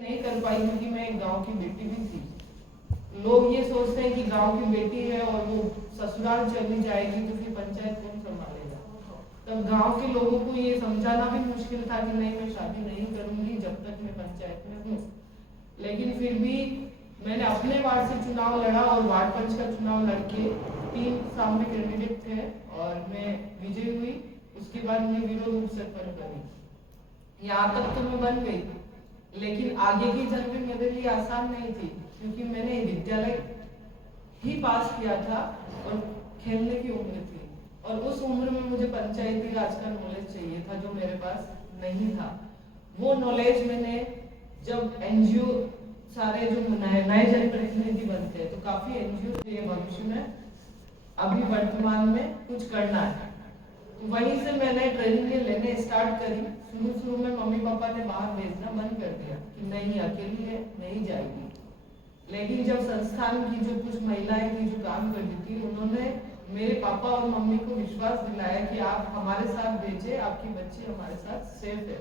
नहीं कर पाई क्योंकि मैं एक गांव की बेटी भी थी। लोग ये सोचते हैं कि गांव की बेटी है और वो ससुराल चली जाएगी तो फिर पंचायत कौन संभालेगा। तब गांव के लोगों को ये समझाना भी मुश्किल था कि नहीं, मैं शादी नहीं करूंगी जब तक मैं पंचायत में हूँ। लेकिन फिर भी मैंने अपने वार्ड से चुनाव लड़ा और वार्ड पंच का चुनाव लड़के 3 सामने कैंडिडेट थे और मैं विजयी हुई। उसके बाद मैं विरोध उप सरपंच बनी। यहाँ तक तो मैं बन गई, लेकिन आगे की जर्नी मेरे लिए आसान नहीं थी क्योंकि मैंने विद्यालय ही पास किया था और खेलने की उम्र थी और उस उम्र में मुझे पंचायती राज का नॉलेज चाहिए था जो मेरे पास नहीं था। वो नॉलेज मैंने जब एनजीओ सारे जो नए जनप्रतिनिधि बनते हैं तो काफी एनजीओ ये भविष्य में अभी वर्तमान में कुछ करना है, तो वहीं से मैंने ट्रेनिंग लेने स्टार्ट करी। शुरू में मम्मी पापा ने बाहर भेजना बंद कर दिया कि नहीं, अकेली है, नहीं जाएगी। लेकिन जब संस्थान की जो कुछ महिलाएं थी जो काम करती थी, उन्होंने मेरे पापा और मम्मी को विश्वास दिलाया कि आप हमारे साथ भेजे, आपकी बच्ची हमारे साथ सेफ है।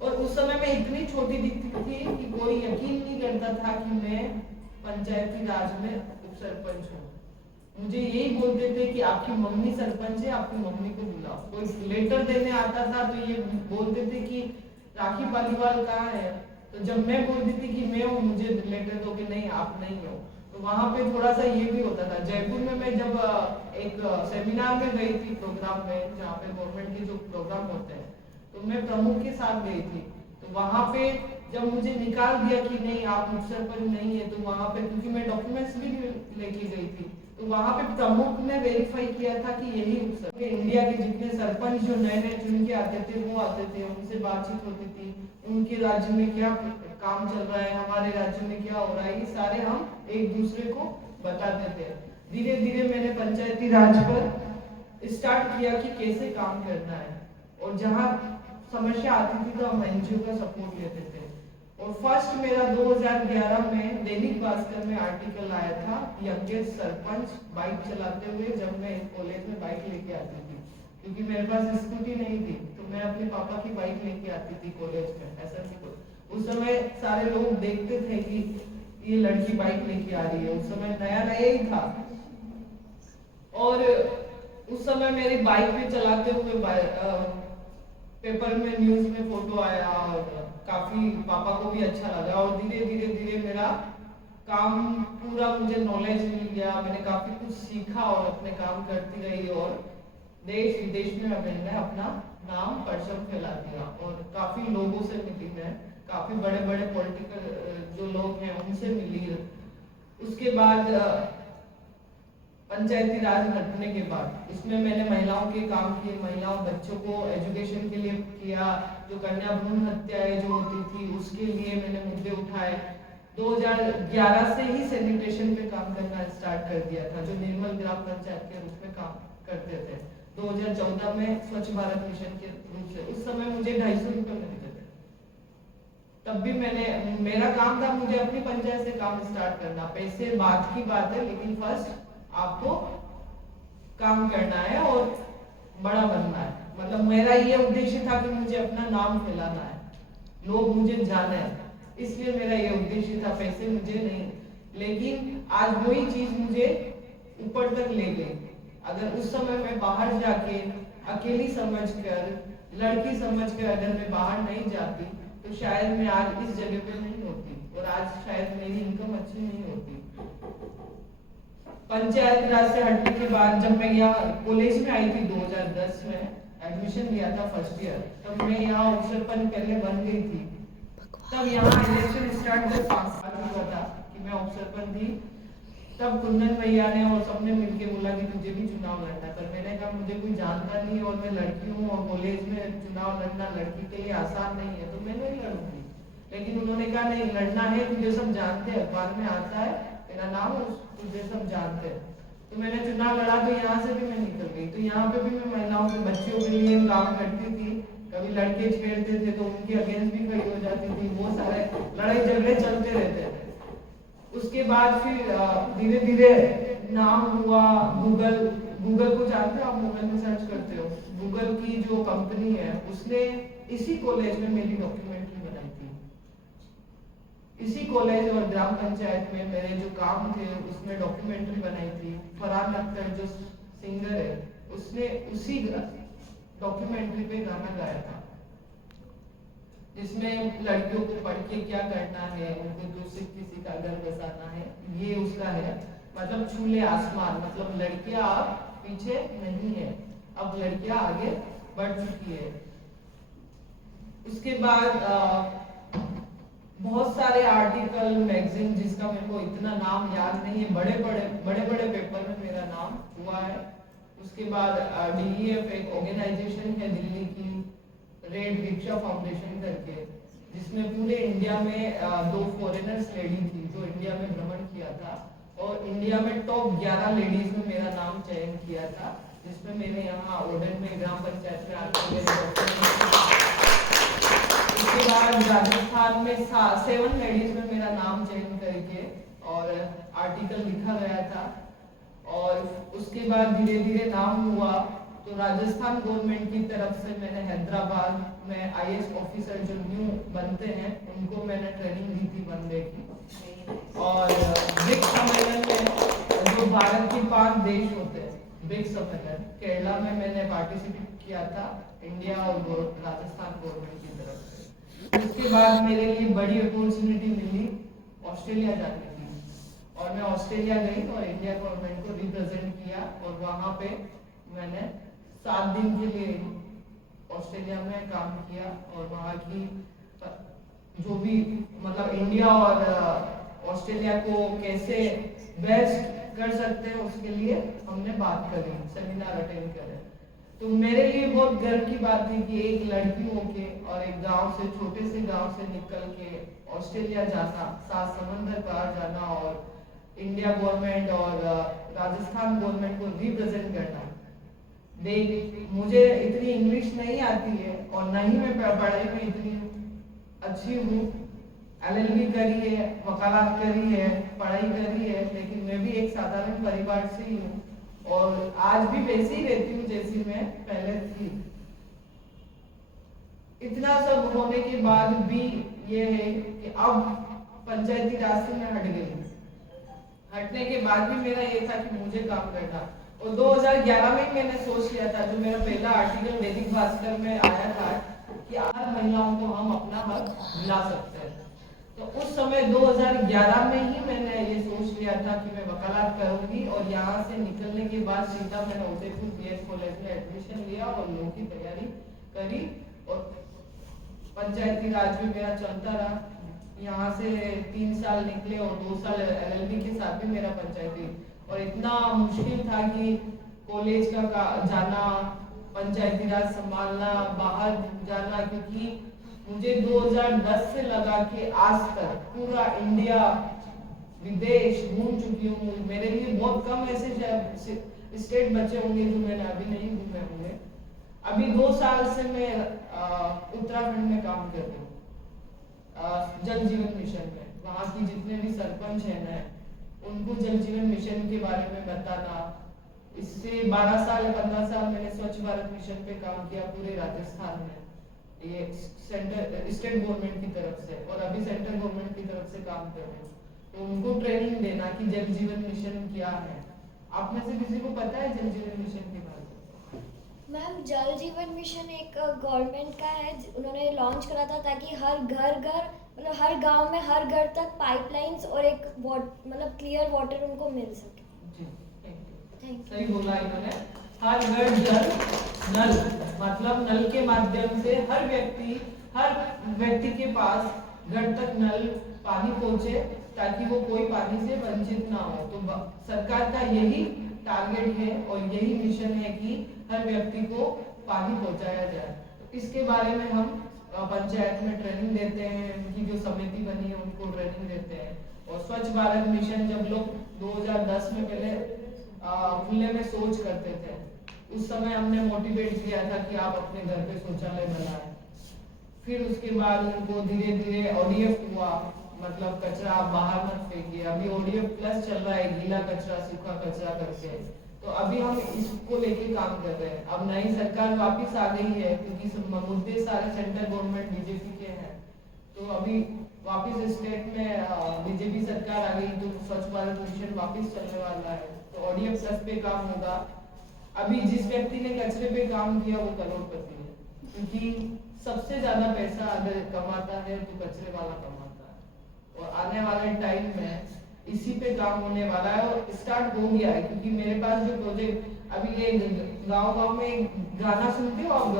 और उस समय मैं इतनी छोटी दिखती थी कि कोई यकीन नहीं करता था कि मैं पंचायती राज में उप सरपंच हूँ। मुझे यही बोलते थे कि आपकी मम्मी सरपंच है, आपकी मम्मी को बुलाओ। कोई लेटर देने आता था तो ये बोलते थे कि राखी पालीवाल कहाँ है, तो जब मैं बोलती थी कि मैं हूँ, मुझे लेटर दो कि नहीं आप नहीं हो। तो वहां पे थोड़ा सा ये भी होता था। जयपुर में मैं जब एक सेमिनार में गई थी, प्रोग्राम में, जहाँ पे गवर्नमेंट के जो प्रोग्राम होते हैं, तो मैं प्रमुख के साथ गई थी। तो वहां पे जब मुझे निकाल दिया कि नहीं आप मुख सरपंच नहीं है, तो वहां पे क्योंकि मैं डॉक्यूमेंट्स भी लेके गई थी, तो वहां पे प्रमुख ने वेरीफाई किया था कि यही उप सरपंच। इंडिया के जितने सरपंच जो नए नए चुन के आते थे वो आते थे, उनसे बातचीत होती थी, उनके राज्य में क्या काम चल रहा है, हमारे राज्य में क्या हो रहा है, ये सारे हम एक दूसरे को बताते थे। धीरे धीरे मैंने पंचायती राज पर स्टार्ट किया कि कैसे काम करना है, और जहाँ समस्या आती थी तो हम एनजीओ का सपोर्ट लेते थे। और फर्स्ट मेरा 2011 में दैनिक भास्कर में आर्टिकल आया था, यंगेस्ट सरपंच बाइक चलाते हुए, जब मैं कॉलेज में बाइक लेके आती थी क्योंकि मेरे पास स्कूटी नहीं थी, तो मैं अपने पापा की बाइक लेके आती थी कॉलेज में। ऐसा नहीं, उस समय सारे लोग देखते थे कि ये लड़की बाइक लेके आ रही है। उस समय नया नया ही था और उस समय मेरी बाइक पे चलाते हुए पेपर में न्यूज में फोटो आया और काफी पापा को भी अच्छा लगा, और धीरे धीरे मेरा काम पूरा मुझे नॉलेज मिल गया। मैंने काफी कुछ सीखा और अपने काम करती रही और देश विदेश में मैंने अपना नाम परचम फैला दिया और काफी लोगों से मिली मैं, काफी बड़े बड़े पॉलिटिकल जो लोग हैं उनसे मिली। उसके बाद पंचायती राज हटने के बाद इसमें मैंने महिलाओं के काम किए, महिलाओं बच्चों को एजुकेशन के लिए किया, जो कन्या भ्रूण हत्याएं जो होती थी उसके लिए मैंने मुद्दे उठाए। 2011 से ही सैनिटेशन पे काम करना स्टार्ट कर दिया था, जो निर्मल ग्राम पंचायत के रूप में काम करते थे। 2014 में स्वच्छ भारत मिशन के रूप से, उस समय मुझे 250 रुपये मिलते थे। तब भी मेरा काम था मुझे अपनी पंचायत से काम स्टार्ट करना। पैसे बात की बात है, लेकिन फर्स्ट आपको काम करना है और बड़ा बनना है। मतलब मेरा ये उद्देश्य था कि मुझे अपना नाम फैलाना है, लोग मुझे जाने, इसलिए मेरा ये उद्देश्य था, पैसे मुझे नहीं। लेकिन आज वही चीज मुझे ऊपर तक ले गई। अगर उस समय मैं बाहर जाके अकेली समझकर, लड़की समझकर अगर मैं बाहर नहीं जाती तो शायद मैं आज इस जगह पे नहीं होती और आज शायद मेरी इनकम अच्छी नहीं होती। पंचायत राज से हटने के बाद जब मैं यहाँ कॉलेज में आई थी 2010 में एडमिशन लिया था फर्स्ट ईयर, तब मैं यहाँ उप सरपंच पहले बन गई थी। तब यहाँ इलेक्शन स्टार्ट हुए 5 साल हुआ था कि मैं उप सरपंच थी। तब कुंदन भैया ने और सबने मिलके बोला कि तुझे भी चुनाव लड़ना, पर मैंने कहा मुझे कोई जानता नहीं और मैं लड़की हूँ और कॉलेज में चुनाव लड़ना लड़की के लिए आसान नहीं है, तो मैं नहीं लड़ूंगी। लेकिन उन्होंने कहा नहीं, लड़ना है, तुझे सब जानते हैं, अखबार में आता है मेरा नाम, तुझे सब जानते हैं। तो मैंने चुनाव लड़ा, तो यहाँ से भी मैं निकल गई। तो यहाँ पे भी मैं महिलाओं के बच्चों के लिए काम करती थी। कभी लड़के छेड़ते थे तो उनके अगेंस्ट भी खड़ी हो जाती थी, वो सारे लड़ाई झगड़े चलते रहते थे। उसके बाद फिर धीरे धीरे नाम हुआ। गूगल को जानते हो आप, गूगल में सर्च करते हो, गूगल की जो कंपनी है उसने इसी कॉलेज में मेरी डॉक्यूमेंट्री बनाई थी। इसी कॉलेज और ग्राम पंचायत में मेरे जो काम थे उसमें डॉक्यूमेंट्री बनाई थी। फरहान अख्तर जो सिंगर है उसने उसी डॉक्यूमेंट्री पे गाना गाया था, जिसमें लड़कियों को पढ़ के क्या करना है, उनको दूसरे किसी का घर बसाना है, ये उसका है। मतलब छूले आसमान, मतलब लड़कियां अब पीछे नहीं है, अब लड़कियां आगे बढ़ चुकी है। उसके बाद बहुत सारे आर्टिकल मैगजीन जिसका मेरे को इतना नाम याद नहीं है, बड़े बड़े पेपर में मेरा नाम हुआ है। उसके बाद DEF एक ऑर्गेनाइजेशन है दिल्ली की, रेड भिक्षा फाउंडेशन करके, जिसमें पूरे इंडिया में 2 फॉरेनर्स लेडी थी जो इंडिया में भ्रमण किया था, और इंडिया में टॉप 11 लेडीज में मेरा नाम चयन किया था, जिसमें मैंने यहाँ ओडन में ग्राम पंचायत में आकर उसके बाद राजस्थान में 7 लेडीज में मेरा नाम चयन करके और आर्टिकल लिखा गया था। और उसके बाद धीरे धीरे नाम हुआ तो राजस्थान गवर्नमेंट की तरफ से मैंने हैदराबाद में IAS ऑफिसर जो न्यू बनते हैं उनको मैंने ट्रेनिंग दी थी बनने की। और ब्रिक्स सम्मेलन में जो भारत के 5 देश होते हैं, ब्रिक्स सम्मेलन केरला में मैंने पार्टिसिपेट किया था, इंडिया और राजस्थान गवर्नमेंट की तरफ से। उसके बाद मेरे लिए बड़ी अपॉर्चुनिटी मिली ऑस्ट्रेलिया जाने की, और मैं ऑस्ट्रेलिया गई और इंडिया गवर्नमेंट को रिप्रेजेंट किया, और वहाँ पे मैंने 7 दिन के लिए ऑस्ट्रेलिया में काम किया। और वहाँ की जो भी मतलब इंडिया और ऑस्ट्रेलिया को कैसे बेस्ट कर सकते हैं उसके लिए हमने बात करी, सेमिनार अटेंड करे। तो मेरे लिए बहुत गर्व की बात थी कि एक लड़की होके और एक गांव से, छोटे से गांव से निकल के ऑस्ट्रेलिया जाना, 7 समंदर पार जाना और इंडिया गवर्नमेंट और राजस्थान गवर्नमेंट को रिप्रेजेंट करना। देख, मुझे इतनी इंग्लिश नहीं आती है और ना ही मैं पढ़ाई में इतनी अच्छी हूँ। LLB करी है, वकालत करी है, पढ़ाई करी है, लेकिन मैं भी एक साधारण परिवार से ही हूँ और आज भी वैसे ही रहती हूँ जैसी मैं पहले थी। इतना सब होने के बाद भी ये है कि अब पंचायती राज से मैं हट गई। हटने के बाद भी मेरा ये था कि मुझे काम करना, और 2011 में मैंने सोच लिया था, जो मेरा पहला आर्टिकल दैनिक भास्कर में आया था कि हर महिलाओं को हम अपना हक दिला सकते हैं। तो उस समय 2011 में ही मैंने ये सोच लिया था कि मैं वकालत करूंगी, और यहाँ से निकलने के बाद सीधा मैंने उदयपुर BS कॉलेज में एडमिशन लिया और लॉ की तैयारी करी, और पंचायती राज भी मेरा चलता रहा। यहाँ से 3 साल निकले और 2 साल LLB के साथ भी मेरा पंचायती, और इतना मुश्किल था कि कॉलेज का जाना, पंचायती राज संभालना, बाहर जाना, क्योंकि मुझे 2010 से लगा कि आज तक पूरा इंडिया विदेश घूम चुकी हूँ। मेरे लिए बहुत कम ऐसे स्टेट बचे होंगे जो मैंने अभी नहीं घूमे होंगे। अभी 2 साल से मैं उत्तराखंड में काम कर रही हूँ, जल जीवन मिशन में। वहाँ की जितने भी सरपंच हैं ना, उनको जल जीवन मिशन के बारे में बताना। इससे 12 साल 15 साल मैंने स्वच्छ भारत मिशन पे काम किया पूरे राजस्थान में, ये स्टेट गवर्नमेंट की तरफ से, और अभी सेंट्रल गवर्नमेंट की तरफ से काम कर रहे हैं। तो उनको ट्रेनिंग देना कि जल जीवन मिशन क्या है। आप में से किसी को पता है जल जीवन मिशन के बारे में? मैम, जल जीवन मिशन एक गवर्नमेंट का है, उन्होंने लॉन्च करा था ताकि हर घर मतलब हर गांव में हर घर तक पाइपलाइंस और एक मतलब क्लियर वाटर उनको मिल सके। जी, थैंक यू। सही बोला इन्होंने। हर घर जल नल, मतलब नल के माध्यम से हर व्यक्ति के पास घर तक नल पानी पहुंचे, ताकि वो कोई पानी से वंचित ना हो। तो सरकार का यही टारगेट है और यही मिशन है कि हर व्यक्ति को पानी पहुंचाया जाए। तो इसके बारे में हम पंचायत में ट्रेनिंग देते हैं, उनकी जो समिति बनी है उनको ट्रेनिंग देते हैं। और स्वच्छ भारत मिशन जब लोग 2010 में पहले खुले में शौच करते थे, उस समय हमने मोटिवेट किया था कि आप अपने घर पे शौचालय बनाएं। फिर उसके बाद उनको धीरे धीरे ODF हुआ, मतलब कचरा आप बाहर मत फेंकिए। अभी ODF प्लस चल रहा है, गीला कचरा सूखा कचरा करके। तो अभी हम इसको लेके काम कर रहे हैं। अब नई सरकार वापस आ गई है, क्योंकि मुद्दे सारे सेंट्रल गवर्नमेंट BJP के हैं, तो अभी वापस स्टेट में बीजेपी सरकार आ गई तो स्वच्छ भारत मिशन वापस चलने वाला है, तो ODF प्लस पे काम होगा। अभी जिस व्यक्ति ने कचरे पे काम किया वो करोड़पति है, क्योंकि सबसे ज्यादा पैसा अगर कमाता है तो कचरे वाला कमाता है। और आने वाले टाइम में इसी पे काम होने वाला है और स्टार्ट हो गया है, क्योंकि मेरे पास जो प्रोजेक्ट अभी ये गांव में गाना सुनते हो आप,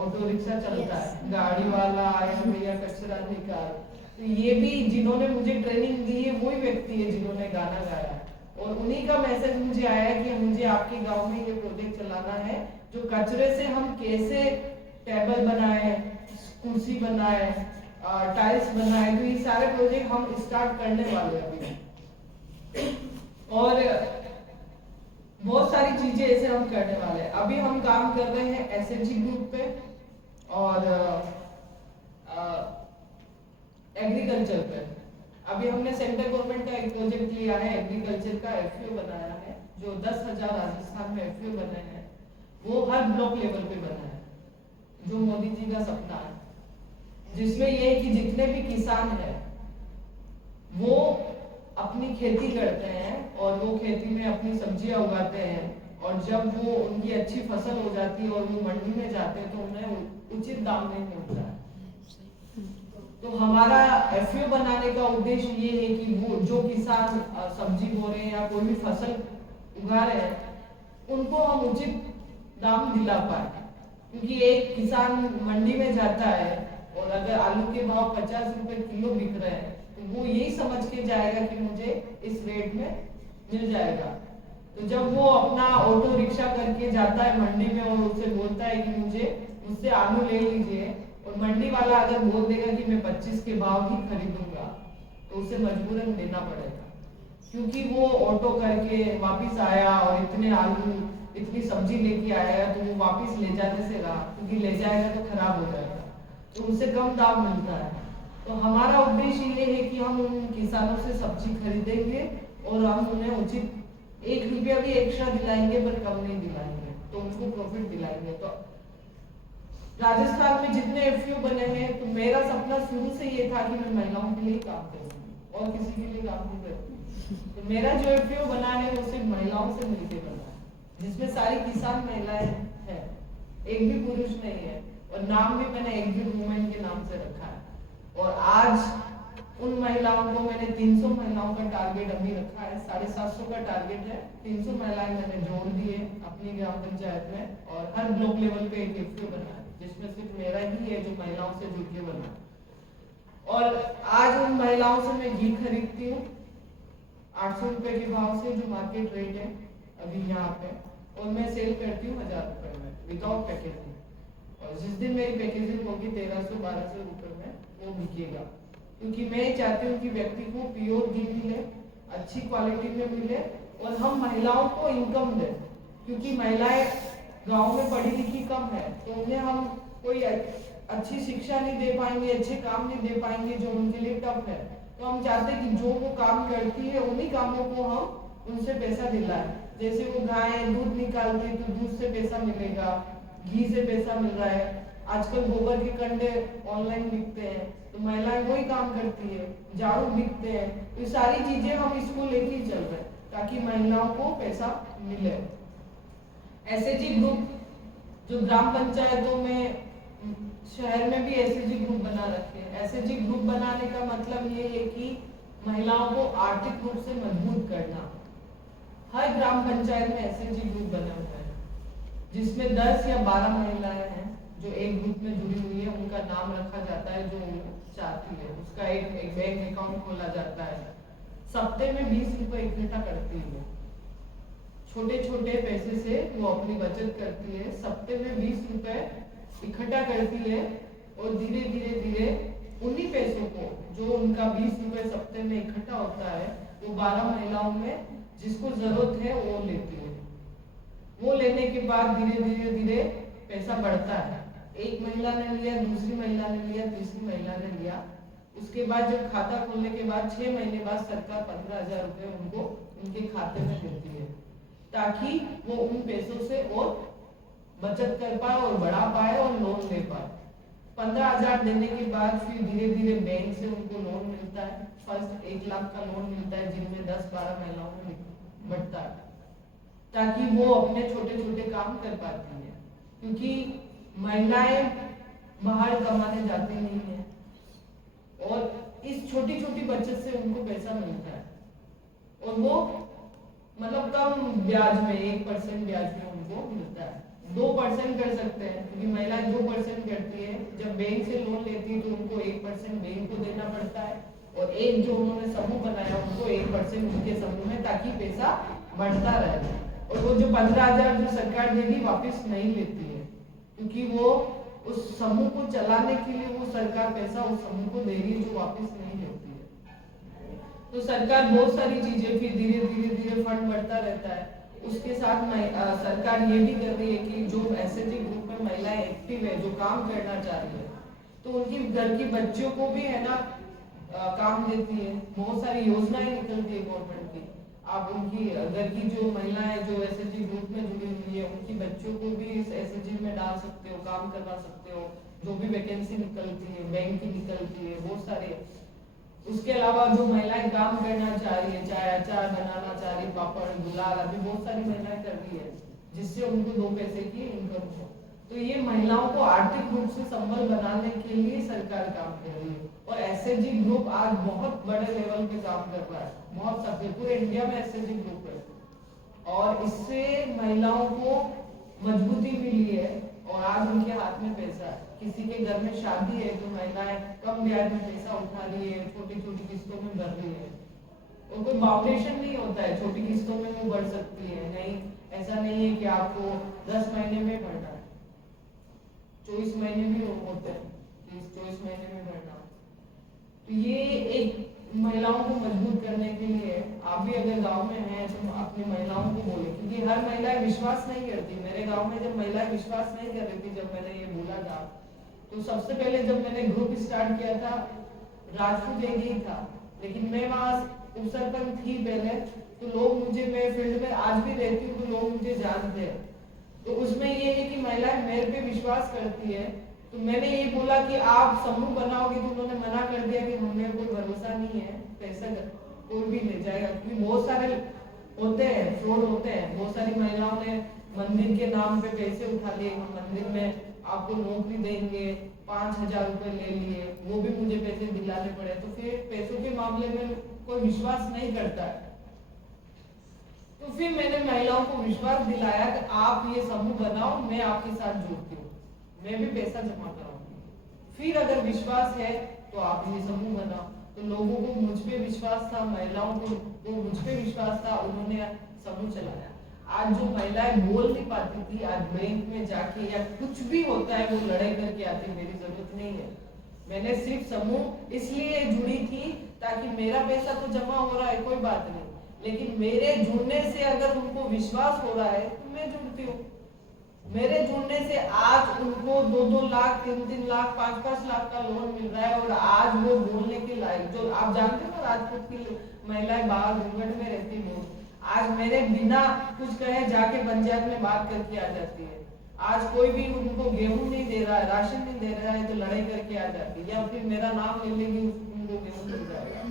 ऑटो रिक्शा चलता है, गाड़ी वाला आया भैया कचरा निकाल, तो ये भी जिन्होंने मुझे ट्रेनिंग दी है वही व्यक्ति है जिन्होंने गाना गाया और उन्हीं का मैसेज मुझे आया कि मुझे आपके गांव में ये प्रोजेक्ट चलाना है, जो कचरे से हम कैसे टेबल बनाए, कुर्सी बनाए, टाइल्स बनाए, तो ये सारे प्रोजेक्ट हम स्टार्ट करने वाले हैं अभी। और बहुत सारी चीजें ऐसे हम करने वाले हैं। अभी हम काम कर रहे हैं SHG ग्रुप पे और एग्रीकल्चर पे। अभी हमने सेंट्रल गवर्नमेंट का एक प्रोजेक्ट लिया है, एग्रीकल्चर का FAO बनाया है, जो 10,000 राजस्थान में FAO बने हैं, वो हर ब्लॉक लेवल पे बना है, जो मोदी जी का सपना है, जिसमें ये है कि जितने भी किसान हैं वो अपनी खेती करते हैं और वो खेती में अपनी सब्जियां उगाते हैं, और जब वो उनकी अच्छी फसल हो जाती है और वो मंडी में जाते हैं तो उन्हें उचित दाम नहीं मिलता है। तो हमारा FAO बनाने का उद्देश्य ये है कि वो जो किसान सब्जी बो रहे हैं या कोई भी फसल उगा रहे हैं उनको हम उचित दाम दिला पाए, क्योंकि एक किसान मंडी में जाता है और अगर आलू के भाव 50 रुपए किलो बिक रहे हैं तो वो यही समझ के जाएगा कि मुझे इस रेट में मिल जाएगा। तो जब वो अपना ऑटो रिक्शा करके जाता है मंडी में और उससे बोलता है कि मुझसे आलू ले लीजिए, और मंडी वाला अगर बोल देगा कि मैं 25 के भाव ही खरीदूंगा तो उसे मजबूरन देना पड़ेगा, क्योंकि वो ऑटो करके वापस आया और इतने आलू इतनी सब्जी लेके आया तो वो वापस ले जाने से रहा, क्योंकि ले जाएगा तो खराब हो जाएगा, तो उसे कम दाम मिलता है। तो हमारा उद्देश्य ये है कि हम उन किसानों से सब्जी खरीदेंगे और हम उन्हें उचित 1 रुपया भी एक्स्ट्रा दिलाएंगे, पर कम नहीं दिलाएंगे, तो उनको प्रॉफिट दिलाएंगे। तो राजस्थान में जितने FAO बने हैं, तो मेरा सपना शुरू से ये था कि मैं महिलाओं के लिए काम करूंगी और किसी के लिए काम नहीं करती। तो मेरा जो FAO बना है वो सिर्फ महिलाओं से मिलकर बना है, जिसमें सारी किसान महिलाएं हैं, एक भी पुरुष नहीं है, और नाम भी मैंने एग्जिट वुमेन के नाम से रखा है। और आज उन महिलाओं को मैंने 300 महिलाओं का टारगेट अभी रखा है, 750 का टारगेट है, 300 महिलाएं मैंने जोड़ दी है अपनी ग्राम पंचायत में, और हर ब्लॉक लेवल पे एक FAO बना है, जिसमें सिर्फ मेरा ही है जो महिलाओं से जुड़ के बना। और आज उन महिलाओं से मैं घी खरीदती हूँ 800 रुपए के भाव से, जो मार्केट रेट है अभी यहाँ पे, और मैं सेल करती हूँ 1000 रुपए में विदाउट पैकेजिंग, और जिस दिन मेरी पैकेजिंग होगी 1300-1200 रुपए में वो बिकेगा, क्योंकि मैं चाहती हूँ कि व्यक्ति को प्योर घी मिले, अच्छी क्वालिटी में मिले, और हम महिलाओं को इनकम दें, क्योंकि महिलाएं गांव में पढ़ी लिखी कम है, तो उन्हें हम कोई अच्छी शिक्षा नहीं दे पाएंगे, अच्छे काम नहीं दे पाएंगे जो उनके लिए टफ है। तो हम चाहते हैं कि जो वो काम करती है उन्हीं कामों को हम उनसे पैसा दिलाएं। जैसे वो गाय दूध निकालती है तो दूध से पैसा मिलेगा, घी से पैसा मिल रहा है, आजकल गोबर के कंडे ऑनलाइन बिकते हैं, तो महिलाएं वही काम करती है, झाड़ू बिकते हैं, तो सारी चीजें हम इसको लेके चल रहे हैं ताकि महिलाओं को पैसा मिले। SHG ग्रुप जो ग्राम पंचायतों में, शहर में भी SHG ग्रुप बना रखे हैं। SHG ग्रुप बनाने का मतलब ये है कि महिलाओं को आर्थिक रूप से मजबूत करना। हर ग्राम पंचायत में SHG ग्रुप बने हुए हैं, जिसमें 10 या 12 महिलाएं हैं जो एक ग्रुप में जुड़ी हुई है, उनका नाम रखा जाता है जो चाहती है, उसका एक बैंक अकाउंट खोला जाता है, सप्ते में 20 रुपए इकट्ठा करती है, छोटे छोटे पैसे से वो अपनी बचत करती है, सप्ते में 20 रुपए इकट्ठा करती है, और धीरे धीरे धीरे उन्हीं पैसों को, जो उनका 20 रुपए सप्ते में इकट्ठा होता है, वो 12 महिलाओं में जिसको जरूरत है वो लेती है। वो लेने के बाद धीरे धीरे धीरे पैसा बढ़ता है, एक महिला ने लिया, दूसरी महिला ने लिया, तीसरी महिला ने लिया, उसके बाद जब खाता खोलने के बाद 6 महीने बाद सरकार 15,000 रुपए उनको उनके खाते में देती है, ताकि वो उन पैसों से और बचत कर पाए और बढ़ा पाए और लोन ले पाए। 15,000 देने के बाद फिर धीरे धीरे बैंक से उनको लोन मिलता है। फर्स्ट 1 लाख का लोन मिलता है, जिनमें 10-12 महिलाओं में बढ़ता है, ताकि वो अपने छोटे छोटे काम कर पाती है, क्योंकि महिलाएं बाहर कमाने जाती नहीं है और इस छोटी छोटी बचत से उनको पैसा मिलता है और वो मतलब कम ब्याज में 1% ब्याज में उनको मिलता है। 2% कर सकते हैं, क्योंकि महिलाएं 2% करती है। जब बैंक से लोन लेती है तो उनको 1% बैंक को देना पड़ता है और एक जो उन्होंने समूह बनाया उनको 1% उनके समूह में, ताकि पैसा बढ़ता रहे। और वो जो 15,000 जो सरकार देगी वापस नहीं लेती है, क्योंकि वो उस समूह को चलाने के लिए वो सरकार पैसा उस समूह को दे रही है जो वापस नहीं लेती है। तो सरकार बहुत सारी चीजें फिर धीरे धीरे धीरे फंड बढ़ता रहता है। उसके साथ सरकार ये भी कर रही है कि जो एसएचजी ग्रुप में महिलाएं एक्टिव है, जो काम करना चाह रही है, तो उनकी घर की बच्चियों को भी है ना काम देती है। बहुत सारी योजनाएं निकलती है गवर्नमेंट की। आप उनकी घर की जो महिलाएं जो एसएचजी ग्रुप में जुड़ी हुई है, उनकी बच्चों को भी इस एसएचजी में डाल सकते हो, काम करवा सकते हो। जो भी वैकेंसी निकलती है, बैंक की निकलती है, बहुत सारे। उसके अलावा जो महिलाएं काम करना चाह रही है, चाहे अचार बनाना चाह रही, पापड़ गुलाल, अभी बहुत सारी महिलाएं कर रही है, जिससे उनको 2 पैसे की इनकम हो। तो ये महिलाओं को आर्थिक रूप से संबल बनाने के लिए सरकार काम कर रही है। और एसएचजी ग्रुप आज बहुत बड़े लेवल पे काम कर रहा है, बहुत सक्रिय, पूरे इंडिया में एसएचजी ग्रुप है और इससे महिलाओं को मजबूती मिली है और आज उनके हाथ में पैसा है। किसी के घर में शादी है तो महिलाएं कम ब्याज में पैसा उठा रही है, छोटी छोटी किस्तों में भर रही है। और कोई बाउंडेशन नहीं होता है, छोटी किस्तों में वो भर सकती है। नहीं, ऐसा नहीं है कि आपको 10 महीने में भरना है, 24 महीने भी होते हैं, 24 महीने में भरना। तो ये एक महिलाओं को मजबूत करने के लिए आप भी अगर गांव में हैं तो अपनी महिलाओं को बोले, क्योंकि हर महिला विश्वास नहीं करती। मेरे गांव में जब महिलाएं विश्वास नहीं कर रही थी, जब मैंने ये बोला था, तो सबसे पहले जब मैंने ग्रुप स्टार्ट किया था राजपूत एरिया ही था, लेकिन मैं वहाँ उपसरपंच थी पहले, तो लोग मुझे, मैं फील्ड में आज भी रहती हूँ तो लोग मुझे जानते हैं। तो उसमें ये है कि महिलाएं मेरे पे विश्वास करती है। तो मैंने ये बोला कि आप समूह बनाओगे, तो उन्होंने मना कर दिया कि हमें कोई भरोसा नहीं है, पैसा कोई भी ले जाएगा, क्योंकि बहुत सारे होते हैं, फ्रॉड होते हैं। बहुत सारी महिलाओं ने मंदिर के नाम पे पैसे उठा लिए, हम मंदिर में आपको नौकरी देंगे, 5,000 रुपए ले लिए, वो भी मुझे पैसे दिलाने पड़े। तो फिर पैसों के मामले में कोई विश्वास नहीं करता है। तो फिर मैंने महिलाओं को विश्वास दिलाया कि आप ये समूह बनाओ, मैं आपके साथ जुड़ती हूँ, मैं भी पैसा जमा कराऊंगी। फिर अगर विश्वास है तो आप ये समूह बनाओ। तो लोगों को मुझ पे विश्वास था, महिलाओं को मुझ पे विश्वास था, उन्होंने समूह चलाया। आज जो महिलाएं बोल नहीं पाती थी, आज बैंक में जाके या कुछ भी होता है वो लड़ाई करके आती, मेरी जरूरत नहीं है। मैंने सिर्फ समूह इसलिए जुड़ी थी ताकि मेरा पैसा तो जमा हो रहा है, कोई बात नहीं, लेकिन मेरे जुड़ने से अगर उनको विश्वास हो रहा है तो मैं जुड़ती हूँ। मेरे जुड़ने से आज उनको 2-2 लाख, 3-3 लाख, 5-5 लाख का लोन मिल रहा है और आज वो बोलने के लायक, जो आप जानते हो ना राजपूत की महिलाएं बाहर घूंघट में रहती है, आज मेरे बिना कुछ कहे जाके पंचायत में बात करके आ जाती है। आज कोई भी उनको गेहूं नहीं दे रहा है, राशन नहीं दे रहा है, तो लड़ाई करके आ जाती है, या फिर मेरा नाम ले लेगी, उनको गेहूं मिल जाएगा।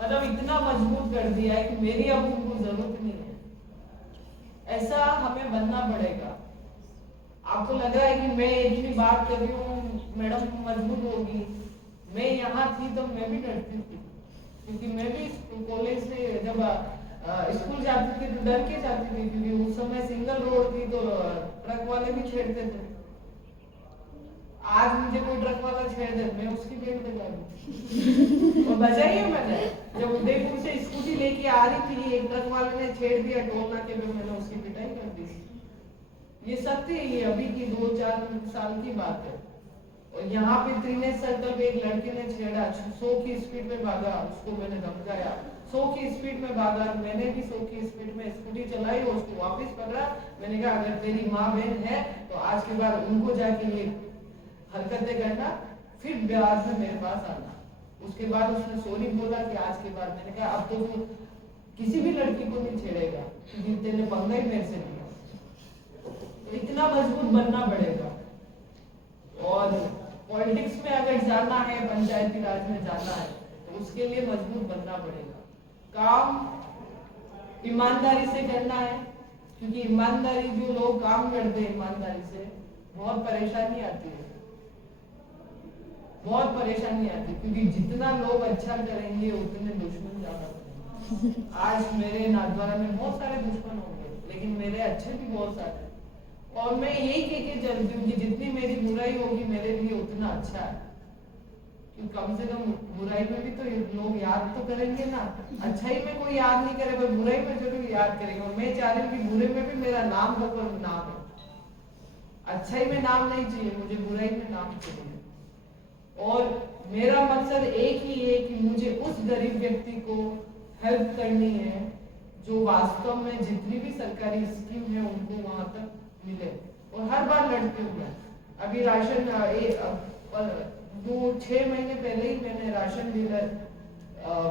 मतलब इतना मजबूत कर दिया है कि मेरी अब उनको जरूरत नहीं है। ऐसा हमें बनना पड़ेगा। आपको लग रहा है कि मैं इतनी बात कर रही हूँ, मैडम मजबूत होगी। मैं यहाँ थी तो मैं भी डरती थी, क्योंकि मैं भी कॉलेज से जब स्कूल जाती थी तो डर के जाती थी, क्योंकि उस समय सिंगल रोड थी तो ट्रक वाले भी छेड़ते थे। आज मुझे कोई ट्रक वाला छेड़ दे, मैं उसकी बेट बजा दूं। और बजाई है मैंने, जब उदयपुर से स्कूटी लेके आ रही थी, एक ट्रक वाले ने छेड़ दिया टोल नाके पे, मैंने उसकी पिटाई कर दी। ये सत्य है, ये अभी की 2-4 साल की बात है। और यहाँ पे त्रिनेश सर्कल पे एक लड़के ने छेड़ा, 100 की स्पीड में भागा, उसको मैंने धमकाया, 100 की स्पीड में भागा, मैंने भी 100 की स्पीड में स्कूटी चलाई और उसको वापस पकड़ा। मैंने कहा अगर तेरी माँ बहन है तो आज के बाद उनको जाके ये हरकतें करना, फिर बाद में मेरे पास आना। उसके बाद उसने सॉरी बोला कि आज के बाद, मैंने कहा अब तो तू किसी भी लड़की को नहीं छेड़ेगा, क्योंकि तेने पंगा ही मेरे से लिया। तो इतना मजबूत बनना पड़ेगा। और पॉलिटिक्स में अगर जाना है, पंचायती राज में जाना है, तो उसके लिए मजबूत बनना पड़ेगा। काम ईमानदारी से करना है, क्योंकि ईमानदारी जो लोग काम करते हैं ईमानदारी से, बहुत परेशानी आती है, बहुत परेशानी आती है, क्योंकि जितना लोग अच्छा करेंगे उतने दुश्मन ज्यादा करेंगे। आज मेरे नाथद्वारा में बहुत सारे दुश्मन होंगे, लेकिन मेरे अच्छे भी बहुत सारे, और मैं यही कह के चलती हूँ कि जितनी मेरी बुराई होगी मेरे लिए उतना अच्छा है, क्योंकि कम से कम बुराई में भी तो लोग याद तो करेंगे ना। अच्छाई में कोई याद नहीं करे, पर बुराई में जरूर याद करेंगे। और मैं चाह रही हूँ कि बुरे में भी मेरा नाम हो, पर नाम है, अच्छाई में नाम नहीं चाहिए मुझे, बुराई में नाम चाहिए। और मेरा मकसद एक ही है कि मुझे उस गरीब व्यक्ति को हेल्प करनी है जो वास्तव में जितनी भी सरकारी स्कीम है उनको वहां तक मिले। और हर बार लड़ती हूँ मैं, अभी राशन 6 महीने पहले ही मैंने राशन डीलर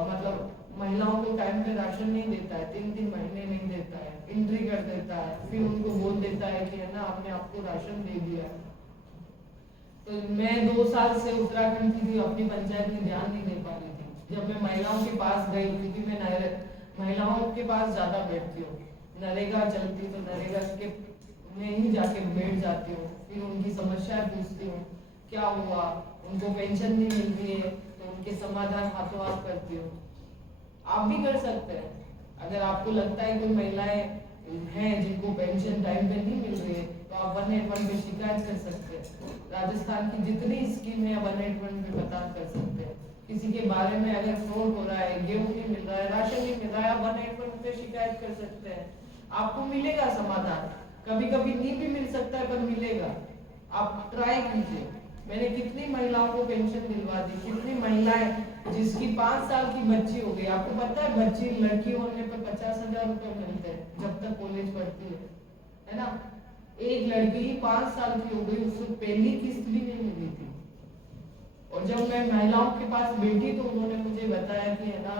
मतलब महिलाओं को टाइम पे राशन नहीं देता है, 3-3 महीने नहीं देता है, एंट्री कर देता है, फिर उनको बोल देता है कि है ना हमने आपको राशन दे दिया। तो मैं 2 साल से उत्तराखंड की थी, अपनी पंचायत में ध्यान नहीं दे पा रही थी। जब मैं महिलाओं के पास गई, क्योंकि मैं महिलाओं के पास ज्यादा बैठती हूँ, नरेगा चलती तो नरेगा के में ही जाके बैठ जाती हूँ, फिर उनकी समस्याएं पूछती हूँ, क्या हुआ, उनको पेंशन नहीं मिल रही है तो उनके समाधान हाथों हाथ करती हूँ। आप भी कर सकते हैं, अगर आपको लगता है कोई महिलाएं हैं जिनको पेंशन टाइम पे नहीं मिल रही है तो आप 181 पे शिकायत कर सकते हैं। राजस्थान की जितनी स्कीम है 181 पे बता कर सकते हैं। किसी के बारे में अगर फ्रॉड हो रहा है, गेहूं नहीं मिल रहा है, राशन नहीं मिल रहा है, आप 181 पे शिकायत कर सकते हैं, आपको मिलेगा समाधान। कभी कभी नहीं भी मिल सकता है पर मिलेगा, आप ट्राई कीजिए। मैंने कितनी महिलाओं को पेंशन दिलवा दी, कितनी महिलाएं जिसकी 5 साल की बच्ची हो गई, आपको पता है बच्ची लड़की होने पर 50,000 रुपए मिलते हैं जब तक कॉलेज पढ़ती है ना। एक लड़की 5 साल की हो गई, उसको पहली किस्त भी नहीं मिली थी। और जब मैं महिलाओं के पास बैठी तो उन्होंने मुझे बताया कि है ना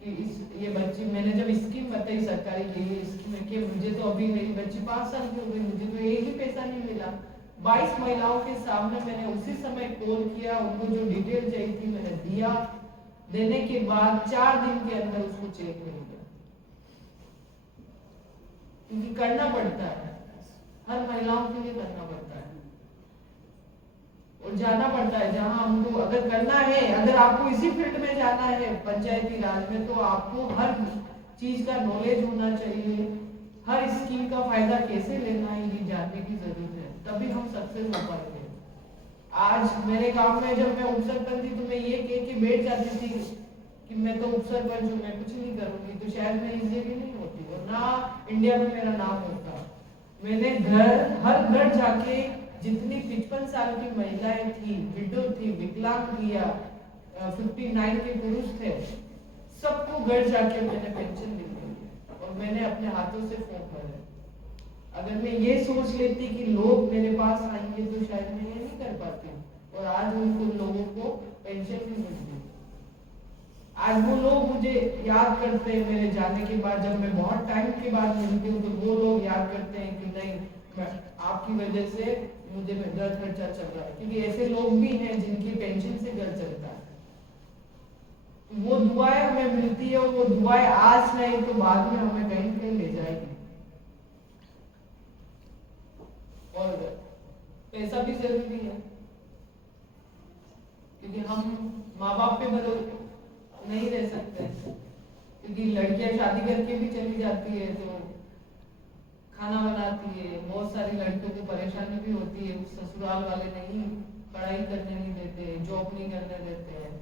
कि ये बच्ची, मैंने जब स्कीम बताई सरकारी की ये स्कीम है कि मुझे तो अभी मेरी बच्ची 5 साल की हो गई, मुझे तो एक भी पैसा नहीं मिला। 22 महिलाओं के सामने मैंने उसी समय कॉल किया, उनको जो डिटेल चाहिए थी मैंने दिया, देने के बाद 4 दिन के अंदर उसको चेक मिल गया। क्योंकि करना पड़ता है, हर महिलाओं के लिए करना पड़ता है और जाना पड़ता है जहां हमको अगर करना है। अगर आपको इसी फील्ड में जाना है पंचायती राज में, तो आपको हर चीज का नॉलेज होना चाहिए, हर स्कीम का फायदा कैसे लेना है ये जानने की जरूरत है, तभी हम सक्सेस हो पाएंगे। आज मेरे गांव में जब मैं उपसरपंच थी तो मैं ये कह के बैठ जाती थी कि मैं तो उपसरपंच हूँ, मैं कुछ नहीं करूंगी, तो शायद मैं इस जगह नहीं होती और ना इंडिया में मेरा नाम होता। मैंने हर घर जाके जितनी 55 साल की महिलाएं थी, विडो थी, विकलांग थी या 59 के पुरुष थे, सबको घर जाके मैंने पेंशन दी और मैंने अपने हाथों से फॉर्म भरे। अगर मैं ये सोच लेती कि लोग मेरे पास आएंगे तो शायद मैं ये नहीं कर पाती, और आज उन लोगों को पेंशन भी मिलती। आज वो लोग मुझे याद करते हैं मेरे जाने के बाद, जब मैं बहुत टाइम के बाद मिलती हूँ तो वो लोग याद करते हैं कि नहीं, मैं आपकी वजह से मुझे घर खर्चा चल रहा है, क्योंकि ऐसे लोग भी हैं जिनकी पेंशन से घर चलता है। वो दुआएं हमें मिलती है और वो दुआएं आज नहीं तो बाद में हमें कहीं कहीं ले जाएगी। और पैसा भी जरूरी है, क्योंकि हम माँ बाप पे भरोसे नहीं रह सकते, क्योंकि लड़कियां शादी करके भी चली जाती है तो खाना बनाती है, बहुत सारी लड़कियों को परेशानी भी होती है, ससुराल वाले नहीं पढ़ाई करने नहीं देते, जॉब नहीं करने देते हैं,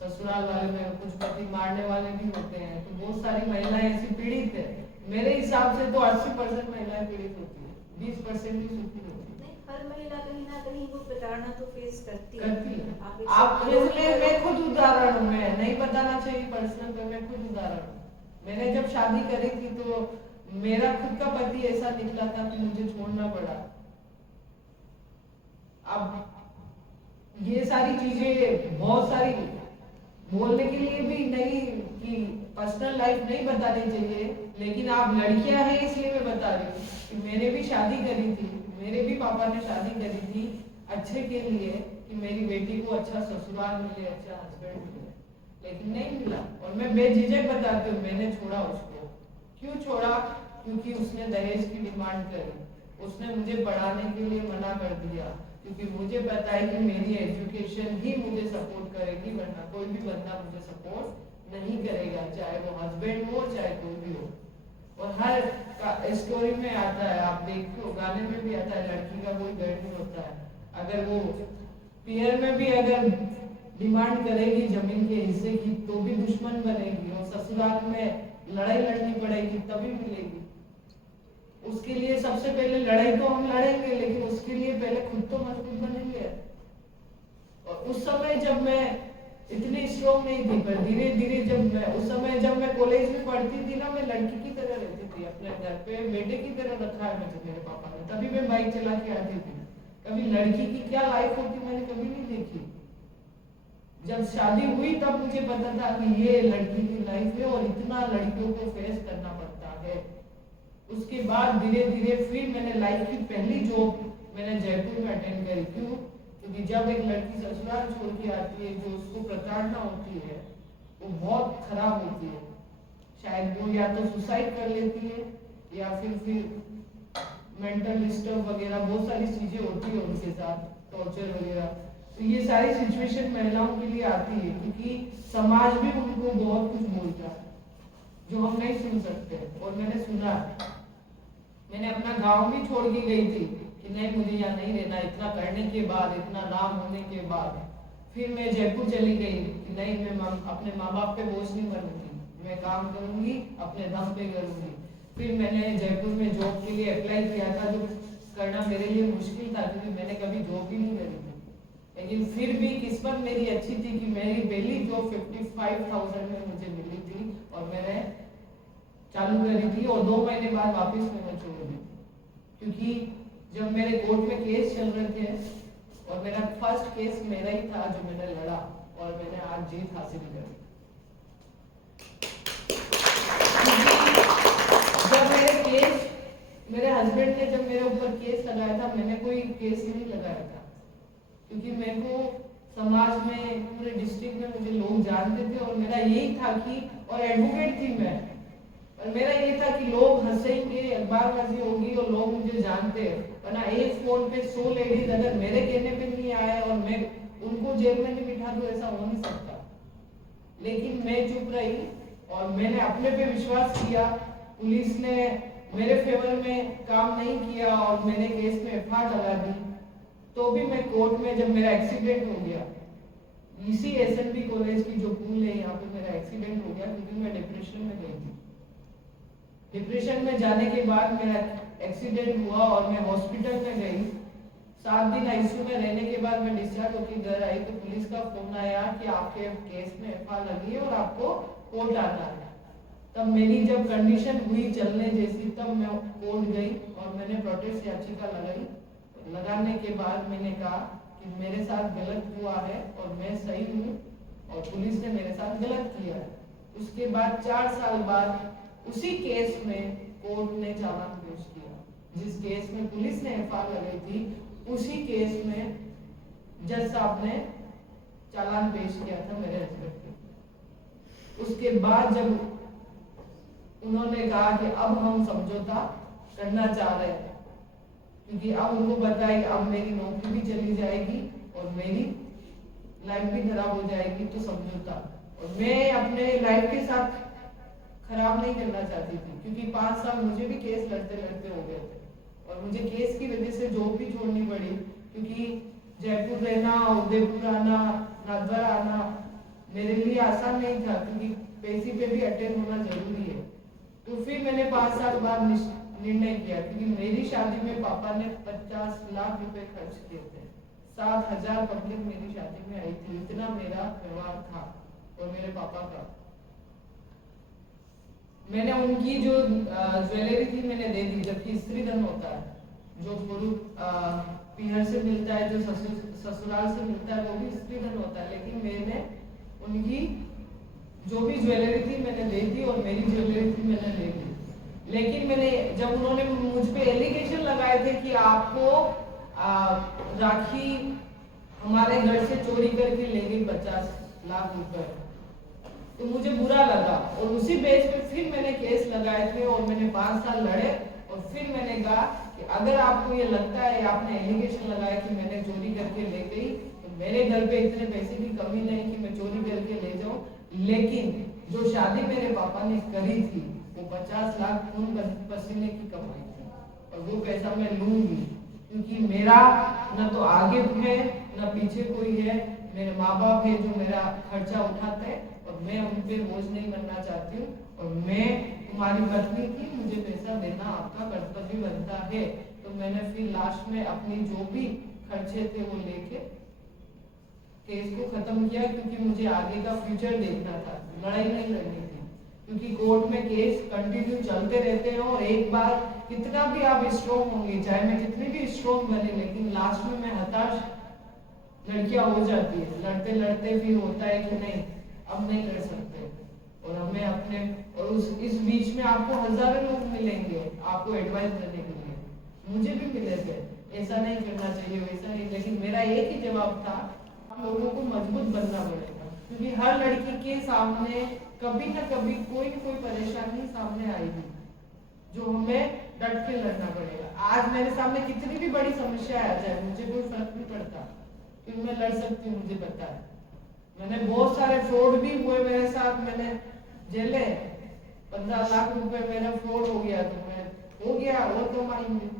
ससुराल वाले में कुछ पति मारने वाले भी होते हैं, तो बहुत सारी महिलाएं ऐसी पीड़ित है। मेरे हिसाब से तो 80% महिलाएं पीड़ित होती है, 20% ही सुखी होती है। हर महिला कहीं ना कहीं वो प्रताड़ना तो फेस करती है। आप मैं खुद उदाहरण हूँ, मैं नहीं बताना चाहिए पर्सनल, पर मैं खुद उदाहरण हूँ। मैंने जब शादी करी थी तो मेरा खुद का पति ऐसा निकला था कि मुझे छोड़ना पड़ा। अब ये सारी चीजें बहुत सारी बोलने के लिए भी नहीं कि पर्सनल लाइफ नहीं बतानी चाहिए, लेकिन आप लड़कियां हैं इसलिए मैं बता रही हूँ कि मैंने भी शादी करी थी, मेरे भी पापा ने शादी करी थी अच्छे के लिए, कि मेरी बेटी को अच्छा ससुराल मिले, अच्छा हस्बैंड मिले, लेकिन नहीं मिला। और मैं बेझिझक बताती हूँ, मैंने छोड़ा उसको। क्यों छोड़ा? क्योंकि उसने दहेज की डिमांड करी, उसने मुझे पढ़ाने के लिए मना कर दिया, क्योंकि मुझे पता है कि मेरी एजुकेशन ही मुझे सपोर्ट करेगी, वरना कोई भी बंदा मुझे सपोर्ट नहीं करेगा, चाहे वो हस्बैंड हो चाहे कोई भी हो। और हर स्टोरी में आता है, आप देखो गाने में भी आता है, लड़की का कोई डर नहीं होता है। अगर वो पियर में भी अगर डिमांड करेगी जमीन के हिस्से की तो भी दुश्मन बनेगी, और ससुराल में लड़ाई लड़नी पड़ेगी तभी मिलेगी। उसके लिए सबसे पहले लड़ाई तो हम लड़ेंगे, लेकिन उसके लिए पहले खुद तो मजबूत बनेंगे। और उस समय जब मैं इतनी स्ट्रॉन्ग नहीं थी, पर धीरे धीरे उस समय जब मैं कॉलेज में पढ़ती थी ना, मैं लड़की की तरह रहती थी अपने घर पे, बेटे की तरह रखा है मुझे मेरे पापा ने। तभी मैं बाइक चला के आती थी। कभी लड़की की क्या लाइफ होती मैंने कभी नहीं देखी। जब शादी हुई तब मुझे पता था कि ये लड़की की लाइफ है और इतना लड़कियों को फेस करना पड़ता है। उसके बाद धीरे धीरे फिर मैंने लाइफ की पहली जॉब मैंने जयपुर में अटेंड करी। क्यों? क्योंकि जब एक लड़की ससुराल छोड़ के आती है, जो उसको प्रताड़ना होती है वो बहुत खराब होती है। शायद वो या तो सुसाइड कर लेती है या फिर मेंटल डिस्टर्ब वगैरह बहुत सारी चीजें होती है उनके साथ, टॉर्चर वगैरह। तो ये सारी सिचुएशन महिलाओं के लिए आती है, क्योंकि समाज भी उनको बहुत कुछ बोलता है जो हम नहीं सुन सकते। और मैंने सुना, मैंने अपना गांव भी छोड़ के गई थी कि नहीं मुझे यहाँ नहीं रहना। इतना करने के बाद, इतना नाम होने के बाद फिर मैं जयपुर चली गई कि नहीं, मैं अपने माँ बाप पे बोझ नहीं बनूंगी, मैं काम करूंगी, अपने दम पे करूंगी। फिर मैंने जयपुर में जॉब के लिए अप्लाई किया था, जो करना मेरे लिए मुश्किल था क्योंकि मैंने कभी जॉब ही नहीं करी थी। लेकिन फिर भी किस्मत मेरी अच्छी थी कि मेरी पहली जॉब 55,000 में मुझे मिली थी और मैंने चालू करी थी। और 2 महीने बाद वापस मैंने छोड़ दी, क्योंकि जब मेरे कोर्ट में केस चल रहे थे और मेरा फर्स्ट केस मेरा ही था जो मैंने लड़ा, और मैंने आज जीत हासिल करी। जब मेरे हस्बैंड ने जब मेरे ऊपर केस लगाया था, मैंने कोई केस नहीं लगाया था, क्योंकि मेरे को समाज में, पूरे डिस्ट्रिक्ट में मुझे लोग जानते थे और मेरा यही था कि, और एडवोकेट थी मैं, और मेरा ये था कि लोग हंसेंगे, अखबारबाजी होगी और लोग मुझे जानते हैं। वरना एक फोन पे 100 लेडीज अगर मेरे कहने पे नहीं आए और मैं उनको जेल में नहीं बिठा दूं, ऐसा हो नहीं सकता। लेकिन मैं चुप रही और मैंने अपने पे विश्वास किया। पुलिस ने मेरे फेवर में काम नहीं किया और मेरे केस में एफआईआर लगा दी। तो भी मैं कोर्ट में, जब मेरा एक्सीडेंट हो गया, इसी एसएनबी कॉलेज की जो पुल है यहाँ पे मेरा एक्सीडेंट हो गया, क्योंकि मैं डिप्रेशन में गई थी। डिप्रेशन में जाने के बाद मेरा एक्सीडेंट हुआ और मैं हॉस्पिटल में गई। 7 दिन आईसीयू में रहने के बाद मैं डिस्चार्ज होकर घर आई तो पुलिस का फोन आया कि आपके केस में एफआईआर लगी है और आपको कोर्ट आना है। तब मेरी जब कंडीशन हुई चलने जैसी, तब मैं कोर्ट गई और मैंने प्रोटेस्ट याचिका लगाई। लगाने के बाद मैंने कहा कि मेरे साथ गलत हुआ है और मैं सही हूँ और पुलिस ने मेरे साथ गलत किया है। उसके बाद 4 साल बाद उसी केस में कोर्ट ने चालान पेश किया। जिस केस में पुलिस ने एफआईआर लगाई थी, उसी केस में जज साहब ने चालान पेश किया था मेरे हस्बैंड के। उसके बाद जब उन्होंने कहा कि अब हम समझौता करना चाह रहे हैं, क्योंकि अब उनको पता है कि अब मेरी नौकरी भी चली जाएगी और मेरी लाइफ भी खराब हो जाएगी, तो समझौता। और मैं अपने लाइफ के साथ खराब नहीं करना चाहती थी, क्योंकि 5 साल मुझे भी केस लड़ते लड़ते हो गए थे और मुझे केस की वजह से जॉब भी छोड़नी पड़ी, क्योंकि जयपुर रहना, उदयपुर आना, नागौर आना मेरे लिए आसान नहीं था, क्योंकि पैसे पे भी अटेंड होना जरूरी है। तो फिर मैंने 5 साल बाद निर्णय किया, क्योंकि मेरी शादी में पापा ने 50 लाख रुपए खर्च किए थे। 7,000 पब्लिक मेरी शादी में आई थी, इतना मेरा व्यवहार था और मेरे पापा का। मैंने उनकी जो ज्वेलरी थी मैंने दे दी, जबकि स्त्री धन होता है, जो पुरुष पीहर से मिलता है, जो ससुराल से मिलता है, वो भी स्त्री धन होता है। लेकिन मैंने उनकी जो भी ज्वेलरी थी मैंने दे दी और मेरी ज्वेलरी थी मैंने ले ली। लेकिन मैंने, जब उन्होंने मुझ पे एलिगेशन लगाए थे कि आपको राखी हमारे घर से चोरी करके ले गई 50 लाख रुपए। तो मुझे बुरा लगा और उसी बेस पे फिर मैंने केस लगाए थे और मैंने 5 साल लड़े। और फिर मैंने कहा कि अगर आपको ये लगता है, आपने एलिगेशन लगाया कि मैंने चोरी करके ले गई, तो मेरे घर पे इतने पैसे की कमी नहीं कि मैं चोरी करके ले जाऊं। लेकिन जो शादी मेरे पापा ने करी थी वो 50 लाख खून पसीने की कमाई थी और वो पैसा मैं लूंगी, क्योंकि मेरा न तो आगे है न पीछे कोई है। मेरे माँ बाप है जो मेरा खर्चा उठाते हैं और मैं उन पे बोझ नहीं बनना चाहती हूँ। और मैं तुम्हारी पत्नी थी, मुझे पैसा देना आपका कर्तव्य बनता है। तो मैंने फिर लास्ट में अपनी जो भी खर्चे थे वो लेके केस को खत्म किया, क्योंकि मुझे आगे का फ्यूचर देखना था, लड़ाई नहीं लड़नी थी। क्योंकि कोर्ट में केस कंटिन्यू चलते रहते हैं और एक बार कितना भी आप स्ट्रॉन्ग होंगे, चाहे मैं कितनी भी स्ट्रॉन्ग बने, लेकिन लास्ट में मैं हताश लड़कियां हो जाती है। लड़ते लड़ते फिर होता है कि नहीं अब नहीं लड़ सकते और हमें अपने और इस बीच में आपको हजारों लोग मिलेंगे आपको एडवाइस देने के लिए, मुझे भी मिले थे ऐसा नहीं करना चाहिए वैसा नहीं। लेकिन मेरा एक ही जवाब था, आप लोगों को मजबूत बनना पड़ेगा, क्योंकि हर लड़की के सामने कभी न कभी कोई न कोई परेशानी सामने आएगी जो हमें डट के लड़ना पड़ेगा। आज मेरे सामने कितनी भी बड़ी समस्या आ जाए मुझे कोई फर्क नहीं पड़ता, क्योंकि मैं लड़ सकती हूँ, मुझे पता है। मैंने बहुत सारे फ्रॉड भी हुए मेरे साथ, मैंने जेले 15 लाख रुपए मेरा फ्रॉड हो गया, तो मैं हो गया और कमाएंगे।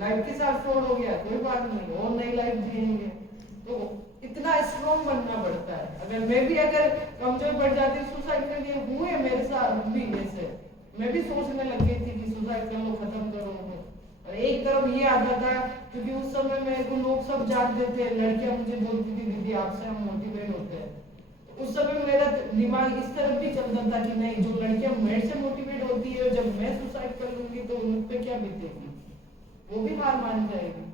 लाइफ के साथ फ्रॉड हो गया कोई बात नहीं, और नई लाइफ जिएंगे। तो इतना स्ट्रॉन्ग बनना पड़ता है। अगर मैं भी अगर कमजोर पड़ जाती, सुसाइड के लिए हुए मेरे साथ भी ऐसे, मैं भी सोचने लग गई थी कि सुसाइड कर लो, खत्म करो। और एक तरफ ये आता था, क्योंकि उस समय मेरे को लोग सब जानते थे, लड़कियां मुझे बोलती थी दीदी आपसे हम मोटिवेट होते हैं। तो उस समय मेरा दिमाग इस तरफ भी चलता था कि नहीं, जो लड़कियां मेरे से मोटिवेट होती है, जब मैं सुसाइड कर लूंगी तो उन पे क्या बीतेगी, वो भी हार मान जाएगी।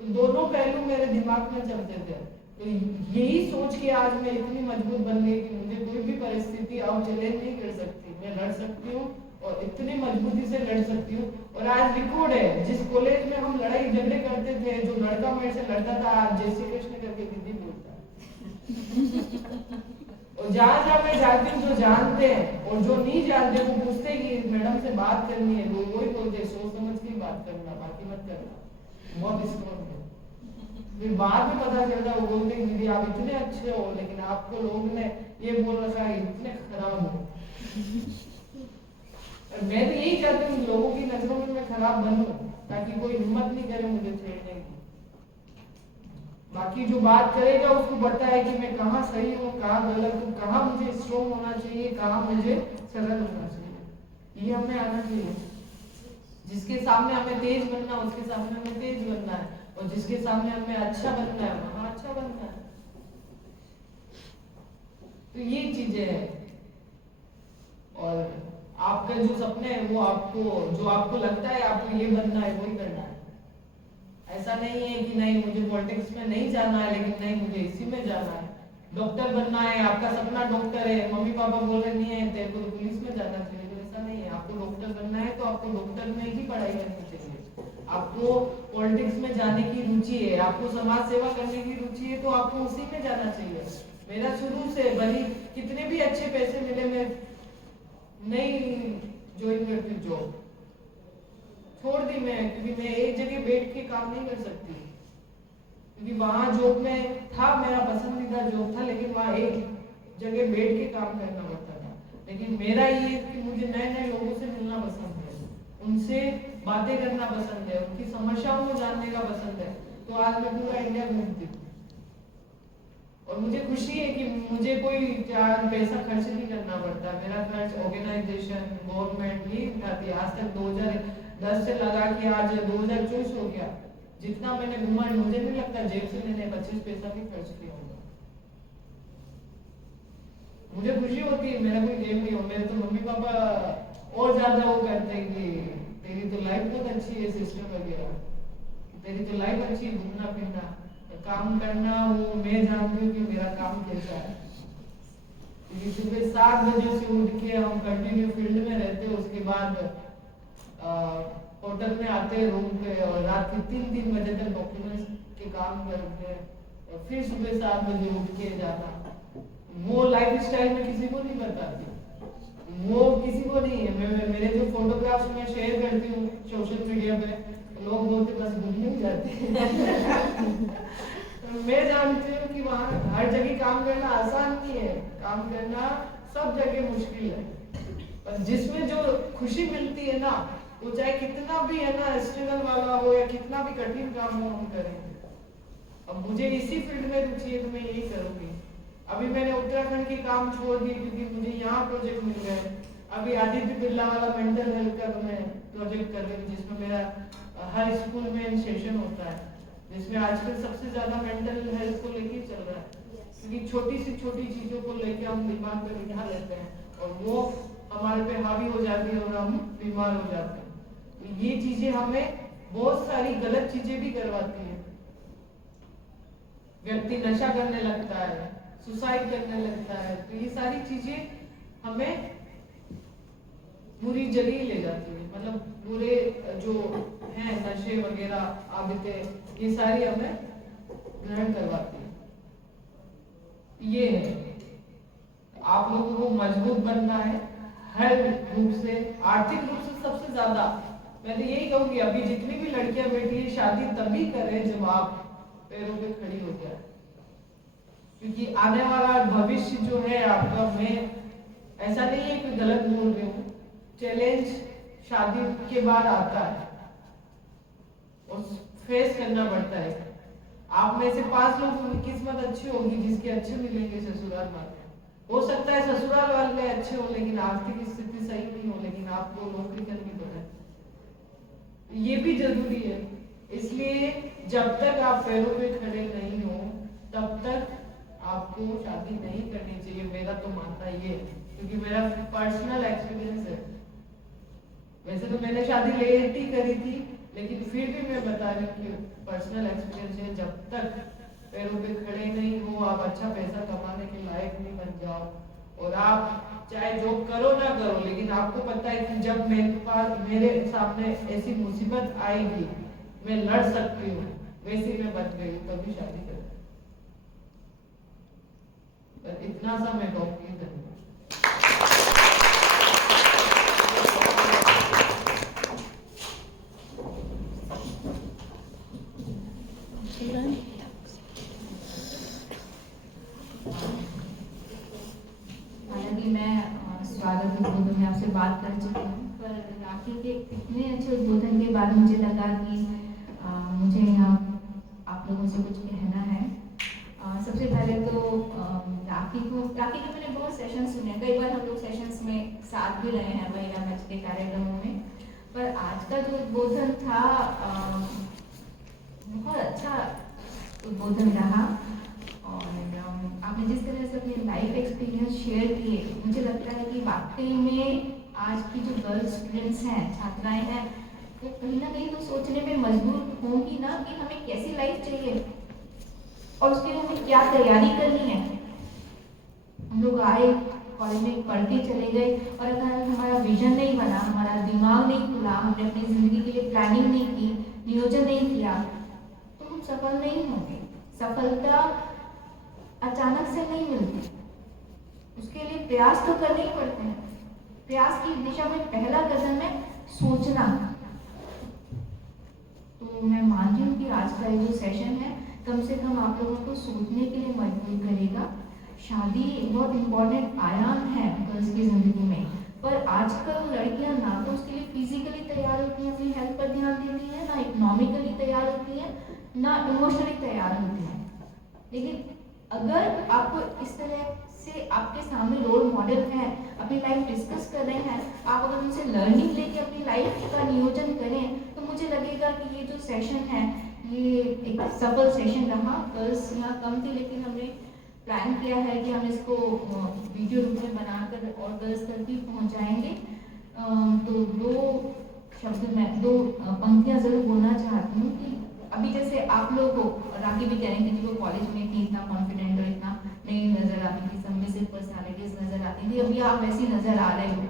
तो दोनों पहलू मेरे दिमाग में चलते थे। तो यही सोच के आज मैं इतनी मजबूत बन गई कि मुझे कोई भी परिस्थिति अब चैलेंज नहीं कर सकती, मैं लड़ सकती हूँ और इतनी मजबूती से लड़ सकती हूँ। और आज रिकॉर्ड है, जिस कॉलेज में हम लड़ाई झगड़े करते थे, जो लड़का मेरे से लड़ता था आज जय श्री कृष्ण करके दीदी बोलता है। और जहाँ जहाँ मैं जाती हूँ जो जानते हैं और जो नहीं जानते वो पूछते हैं कि मैडम से बात करनी है, वो वही बोलते हैं सोच समझ के बात करना, बाकी मत करना, बहुत स्ट्रॉन्ग है। फिर बाद में पता चलता वो बोलते हैं दीदी आप इतने अच्छे हो, लेकिन आपको लोग ने ये बोल रखा है इतने खराब हो। और मैं तो यही चाहती हूँ लोगों की नजरों में मैं खराब बनूं, ताकि कोई हिम्मत नहीं करे मुझे छेड़ने की। बाकी जो बात करेगा उसको पता है कि मैं कहाँ सही हूँ, कहाँ गलत हूँ, कहाँ मुझे स्ट्रॉन्ग होना चाहिए, कहाँ मुझे सरल होना चाहिए। ये हमें आना चाहिए। जिसके सामने हमें तेज बनना, उसके सामने हमें तेज बनना है, और जिसके सामने हमें अच्छा बनना है वहां अच्छा बनना है। तो ये चीजें हैं। और आपका जो सपने है वो आपको, जो आपको लगता है आपको ये बनना है वही करना है। ऐसा नहीं है कि नहीं मुझे पॉलिटिक्स में नहीं जाना है, लेकिन नहीं मुझे इसी में जाना है। डॉक्टर बनना है, आपका सपना डॉक्टर है, मम्मी पापा बोल रहे नहीं है तेरे को तो पुलिस में जाना चाहिए, तो ऐसा नहीं है। आपको डॉक्टर बनना है तो आपको डॉक्टर में ही पढ़ाई करनी चाहिए। आपको पॉलिटिक्स में जाने की रुचि है, आपको समाज सेवा करने की रुचि है, तो आपको उसी में जाना चाहिए। मेरा शुरू से भले कितने भी अच्छे पैसे मिले, मैं नहीं ज्वाइन करती जॉब, छोड़ दी मैं, क्योंकि मैं एक जगह बैठ के काम नहीं कर सकती। क्योंकि वहां जॉब में था, मेरा पसंदीदा जॉब था, लेकिन वहां एक जगह बैठ के काम करना पड़ता था। लेकिन मेरा ये कि मुझे नए नए लोगों से मिलना पसंद है, उनसे बातें करना पसंद है, उनकी समस्याओं को जानने का पसंद है। तो आज मैं पूरा इंडिया घूमती हूँ और मुझे खुशी है कि मुझे कोई पैसा खर्च नहीं करना पड़ता। मेरा खर्च ऑर्गेनाइजेशन, गवर्नमेंट ही उठाती है। आज तक 2010 से लगा के आज 2024 हो गया, जितना मैंने घूमा मुझे नहीं लगता जेब से मैंने 25 पैसा भी खर्च किया होगा। मुझे खुशी होती है, मेरा कोई गेम नहीं हो। मेरे तो मम्मी पापा और ज्यादा वो करते हैं कि तेरी तो लाइफ बहुत अच्छी है, सिस्टर वगैरह, तेरी तो लाइफ अच्छी है, घूमना फिरना, काम करना। वो मैं जानती हूँ कि मेरा काम कैसा है। क्योंकि सुबह 7 बजे से उठ के हम कंटिन्यू फील्ड में रहते हैं, उसके बाद होटल में आते हैं रूम पे, और रात के 3-3 बजे तक डॉक्यूमेंट्स के काम करते हैं। और फिर सुबह 7 बजे उठ के जाना, वो लाइफ स्टाइल में किसी को नहीं बताती, वो किसी को नहीं है। मैं मेरे जो फोटोग्राफ्स मैं शेयर करती हूँ सोशल मीडिया पे, लोग बोलते बस घूमने ही जाते मैं जानती हूँ कि वहाँ हर जगह काम करना आसान नहीं है, काम करना सब जगह मुश्किल है, पर जिसमें जो खुशी मिलती है ना, वो चाहे कितना भी है ना स्ट्रगल वाला हो या कितना भी कठिन काम हो, हम करेंगे। अब मुझे इसी फील्ड में रुचि है तो मैं यही करूंगी। अभी मैंने उत्तराखंड के काम छोड़ दिए क्योंकि मुझे यहाँ प्रोजेक्ट मिल गए। अभी आदित्य बिरला वाला मेंटल हेल्थ का मैं प्रोजेक्ट कर रही हूँ, जिसमें मेरा हर स्कूल में सेशन होता है, जिसमें आजकल सबसे ज्यादा मेंटल हेल्थ को लेके चल रहा है, क्योंकि छोटी सी छोटी चीजों को लेके हम दिमाग पे बिठा लेते हैं और वो हमारे पे हावी हो जाती है और हम बीमार हो जाते हैं। तो ये चीजें हमें बहुत सारी गलत चीजें भी करवाती है। व्यक्ति नशा करने लगता है, सुसाइड करने लगता है, तो ये सारी चीजें हमें बुरी जगह ले जाती है। मतलब बुरे जो हैं नशे वगैरह आदतें, ये सारी हमें ग्रहण करवाती है। ये है आप लोगों को मजबूत बनना है हर रूप से, आर्थिक रूप से सबसे ज्यादा। मैं तो यही कहूंगी अभी जितनी भी लड़कियां बैठी है, शादी तभी करें जब आप पैरों पे खड़ी हो जाए, क्योंकि आने वाला भविष्य जो है आपका, मैं ऐसा नहीं है कोई गलत बोल रही हूँ, चैलेंज शादी के बाद आता है और फेस करना पड़ता है। आप में से 5 लोगों की किस्मत अच्छी होगी जिसके अच्छे मिलेंगे ससुराल वाले। हो सकता है ससुराल वाले अच्छे हो लेकिन आर्थिक स्थिति सही नहीं हो, लेकिन आपको नौकरी करनी पड़े, ये भी जरूरी है। इसलिए जब तक आप पैरों पे खड़े नहीं हो तब तक आपको शादी नहीं करनी चाहिए। मेरा तो मानना ये है, क्योंकि मेरा पर्सनल एक्सपीरियंस है। वैसे तो मैंने शादी लेट ही करी थी, लेकिन फिर भी मैं बता रही हूँ कि पर्सनल एक्सपीरियंस है, जब तक पैरों पे खड़े नहीं हो, आप अच्छा पैसा कमाने के लायक नहीं बन जाओ, और आप चाहे जॉब करो ना करो, लेकिन आपको पता है कि जब मेरे सामने ऐसी मुसीबत आएगी मैं लड़ सकती हूँ, वैसे मैं बच गई, तभी शादी कर। पर इतना सा मैं कहूँगी। धन्यवाद। हालांकि मैं स्वागत उद्बोधन में आपसे बात कर चुकी हूँ, पर राखी के इतने अच्छे उद्बोधन के बाद मुझे लगा कि मुझे यहाँ आप लोगों से कुछ कहना है। सबसे पहले तो राखी के मैंने बहुत सेशन सुने, कई बार हम लोग सेशंस में साथ भी रहे हैं महिला मंच के कार्यक्रमों में, पर आज का जो उद्बोधन था बहुत अच्छा उद्बोधन रहा। और आपने जिस तरह से अपने लाइफ एक्सपीरियंस शेयर किए, मुझे लगता है कि वाकई में आज की जो गर्ल स्टूडेंट्स हैं, छात्राएं हैं, वो कहीं ना कहीं तो सोचने में मजबूर होंगी ना कि हमें कैसी लाइफ चाहिए और उसके लिए हमें क्या तैयारी करनी है। हम लोग आए कॉलेज में पढ़ के चले गए, और अगर हमारा विजन नहीं बना, हमारा दिमाग नहीं खुला, हमने अपनी ज़िंदगी के लिए प्लानिंग नहीं की, नियोजन नहीं किया, तो हम सफल नहीं होंगे। सफलता अचानक से नहीं मिलती, उसके लिए प्रयास तो करने ही पड़ते हैं। प्रयास की दिशा में पहला कदम है सोचना। तो मैं मानती हूँ कि आज का ये जो सेशन है कम से कम आप लोगों को सोचने के लिए मजबूर करेगा। शादी बहुत इम्पोर्टेंट आयाम है गर्ल्स की ज़िंदगी में, पर आजकल लड़कियां ना तो उसके लिए फिजिकली तैयार होती हैं, अपनी हेल्थ पर ध्यान देती हैं, ना इकोनॉमिकली तैयार होती हैं, ना इमोशनली तैयार होती हैं। लेकिन अगर आपको इस तरह से आपके सामने रोल मॉडल हैं, अपनी लाइफ डिस्कस कर रहे हैं, आप अगर उनसे लर्निंग लेके अपनी लाइफ का नियोजन करें, तो मुझे लगेगा कि ये जो सेशन है ये एक सफल सेशन रहा। गर्ल्स यहाँ कम थे, लेकिन हमने प्लान किया है कि हम इसको वीडियो रूप में बनाकर और गर्ल्स तक भी पहुँचाएंगे। तो दो पंक्तियाँ ज़रूर बोलना चाहती हूँ कि अभी जैसे आप लोग को राखी भी कह रहे हैं कि वो कॉलेज में थी, इतना कॉन्फिडेंट और इतना नहीं नज़र आती थी, सबमिसिव पर्सनालिटीज नज़र आती थी, अभी आप वैसी नज़र आ रहे हो।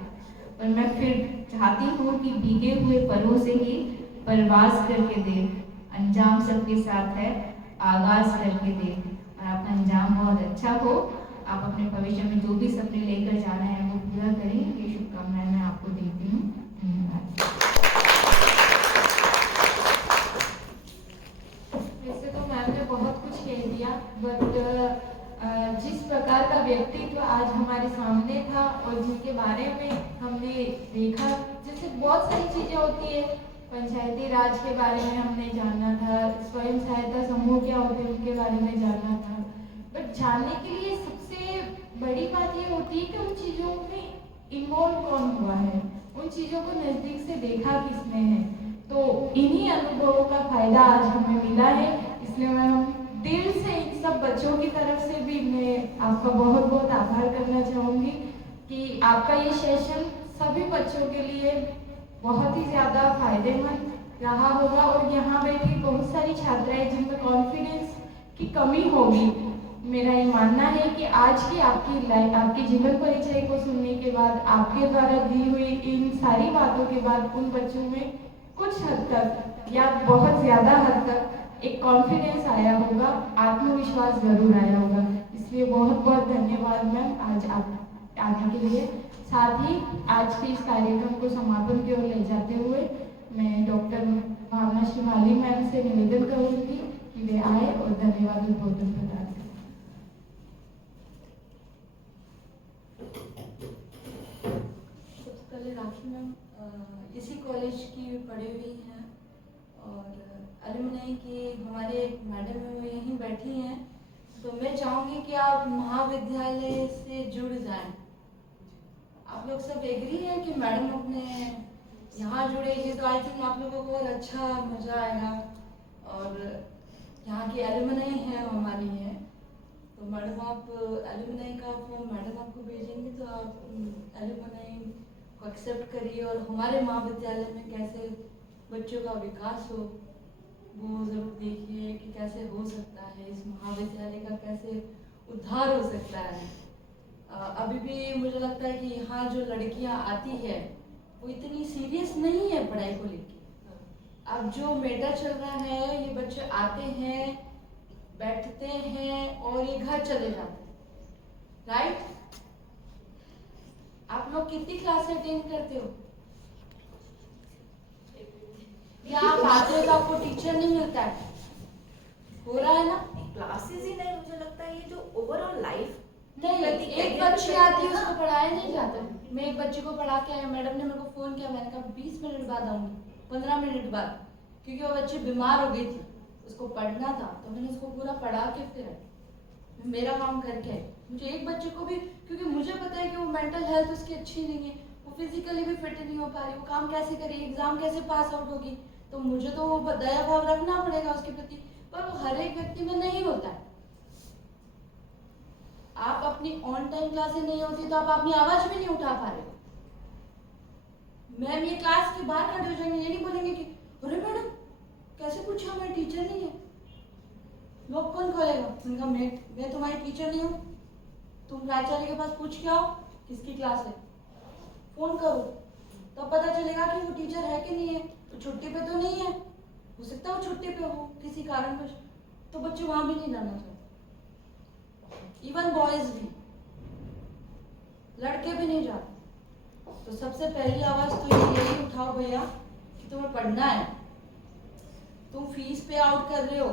पर मैं फिर चाहती हूँ कि भीगे हुए पलों से ही परवाज करके दे, अंजाम सबके साथ है आगाज करके दे, और आपका अंजाम बहुत अच्छा हो। आप अपने भविष्य में जो भी सपने लेकर जा रहे हैं वो पूरा करें, ये शुभकामनाएं मैं आपको देती हूँ। धन्यवाद। वैसे तो मैम ने बहुत कुछ कह दिया, बट जिस प्रकार का व्यक्तित्व आज हमारे सामने था और जिनके बारे में हमने देखा, जैसे बहुत सारी चीज़ें होती है, पंचायती राज के बारे में हमने जानना था, स्वयं सहायता समूह क्या होते हैं उनके बारे में जानना था, बट जानने के लिए सबसे बड़ी बात ये होती है कि उन चीज़ों में इन्वॉल्व कौन हुआ है, उन चीज़ों को नज़दीक से देखा किसने है। तो इन्हीं अनुभवों का फायदा आज हमें मिला है, इसलिए मैं हम दिल से इन सब बच्चों की तरफ से भी मैं आपका बहुत बहुत आभार करना चाहूँगी कि आपका ये सेशन सभी बच्चों के लिए बहुत ही ज़्यादा फायदेमंद रहा होगा। और यहाँ बैठी बहुत सारी छात्राएं जिनमें कॉन्फिडेंस की कमी होगी, मेरा ये मानना है कि आज की आपकी जीवन परिचय को सुनने के बाद, आपके द्वारा दी हुई इन सारी बातों के बाद उन बच्चों में कुछ हद तक या बहुत ज़्यादा हद तक एक कॉन्फिडेंस आया होगा, आत्मविश्वास जरूर आया होगा। इसलिए बहुत बहुत धन्यवाद मैम आज आप आने के लिए। साथ ही आज के इस कार्यक्रम को समापन की ओर ले जाते हुए मैं डॉक्टर भावना शिवाली मैम से निवेदन करूंगी कि वे आए और धन्यवाद उद्बोधन प्रदान करें। सबसे पहले राखी मैम इसी कॉलेज की पढ़ी हुई हैं और अलुमनी की हमारे एक मैडम है, वो यहीं बैठी हैं, तो मैं चाहूँगी कि आप महाविद्यालय से जुड़ जाएं। आप लोग सब एग्री हैं कि मैडम अपने यहाँ जुड़ेगी, तो आई थिंक आप लोगों को और अच्छा मज़ा आएगा। और यहाँ की अलुमनी है हमारी है, तो मैडम आप अलुमनी का फॉर्म मैडम आपको भेजेंगे, तो आप अलुमनी को एक्सेप्ट करिए और हमारे महाविद्यालय में कैसे बच्चों का विकास हो वो ज़रूर देखिए कि कैसे हो सकता है, इस महाविद्यालय का कैसे उद्धार हो सकता है। अभी भी मुझे लगता है कि यहाँ जो लड़कियाँ आती है वो इतनी सीरियस नहीं है पढ़ाई को लेके। अब जो मैटर चल रहा है, ये बच्चे आते हैं, बैठते हैं और ये घर चले जाते हैं, राइट? आप लोग कितनी क्लास अटेंड करते हो? या आप आते हो तो आपको टीचर नहीं मिलता है? हो रहा है ना? क्लासेस ही नहीं, मुझे लगता है ये जो ओवरऑल लाइफ नहीं, एक बच्ची आती है उसको पढ़ाया नहीं जाता। मैं एक बच्चे को पढ़ा के आया, मैडम ने मेरे को फोन किया, मैंने कहा 20 मिनट बाद आऊंगी, 15 मिनट बाद, क्योंकि वो बच्ची बीमार हो गई थी, उसको पढ़ना था, तो मैंने उसको पूरा पढ़ा के फिर आई, मेरा काम करके आई। मुझे एक बच्चे को भी, क्योंकि मुझे पता है कि वो मेंटल हेल्थ उसकी अच्छी नहीं है, वो फिजिकली भी फिट नहीं हो पा रही, वो काम कैसे करेगी, एग्जाम कैसे पास आउट होगी, तो मुझे तो वो दया भाव रखना पड़ेगा उसके प्रति, पर वो हर एक व्यक्ति में नहीं होता है। आप अपनी ऑन टाइम क्लासेस नहीं होती तो आप अपनी आवाज भी नहीं उठा पा रहे हो। मैम ये क्लास के बाहर खड़े हो जाएंगे, ये नहीं बोलेंगे कि अरे मैडम कैसे पूछा, मैं टीचर नहीं है, लोग कौन खोलेगा? उनका मैं तुम्हारी टीचर नहीं हूँ, तुम प्राचार्य के पास पूछ के आओ किसकी क्लास है, फोन करो, तब तो पता चलेगा कि वो टीचर है कि नहीं है। तो छुट्टी पे तो नहीं है, हो सकता है वो छुट्टी पे हो किसी कारणवश, तो बच्चे वहां भी नहीं जाना चाहते। इवन बॉयज भी, लड़के भी नहीं जाते। तो सबसे पहली आवाज तो यही उठाओ भैया कि तुम्हें पढ़ना है, तुम फीस पे आउट कर रहे हो,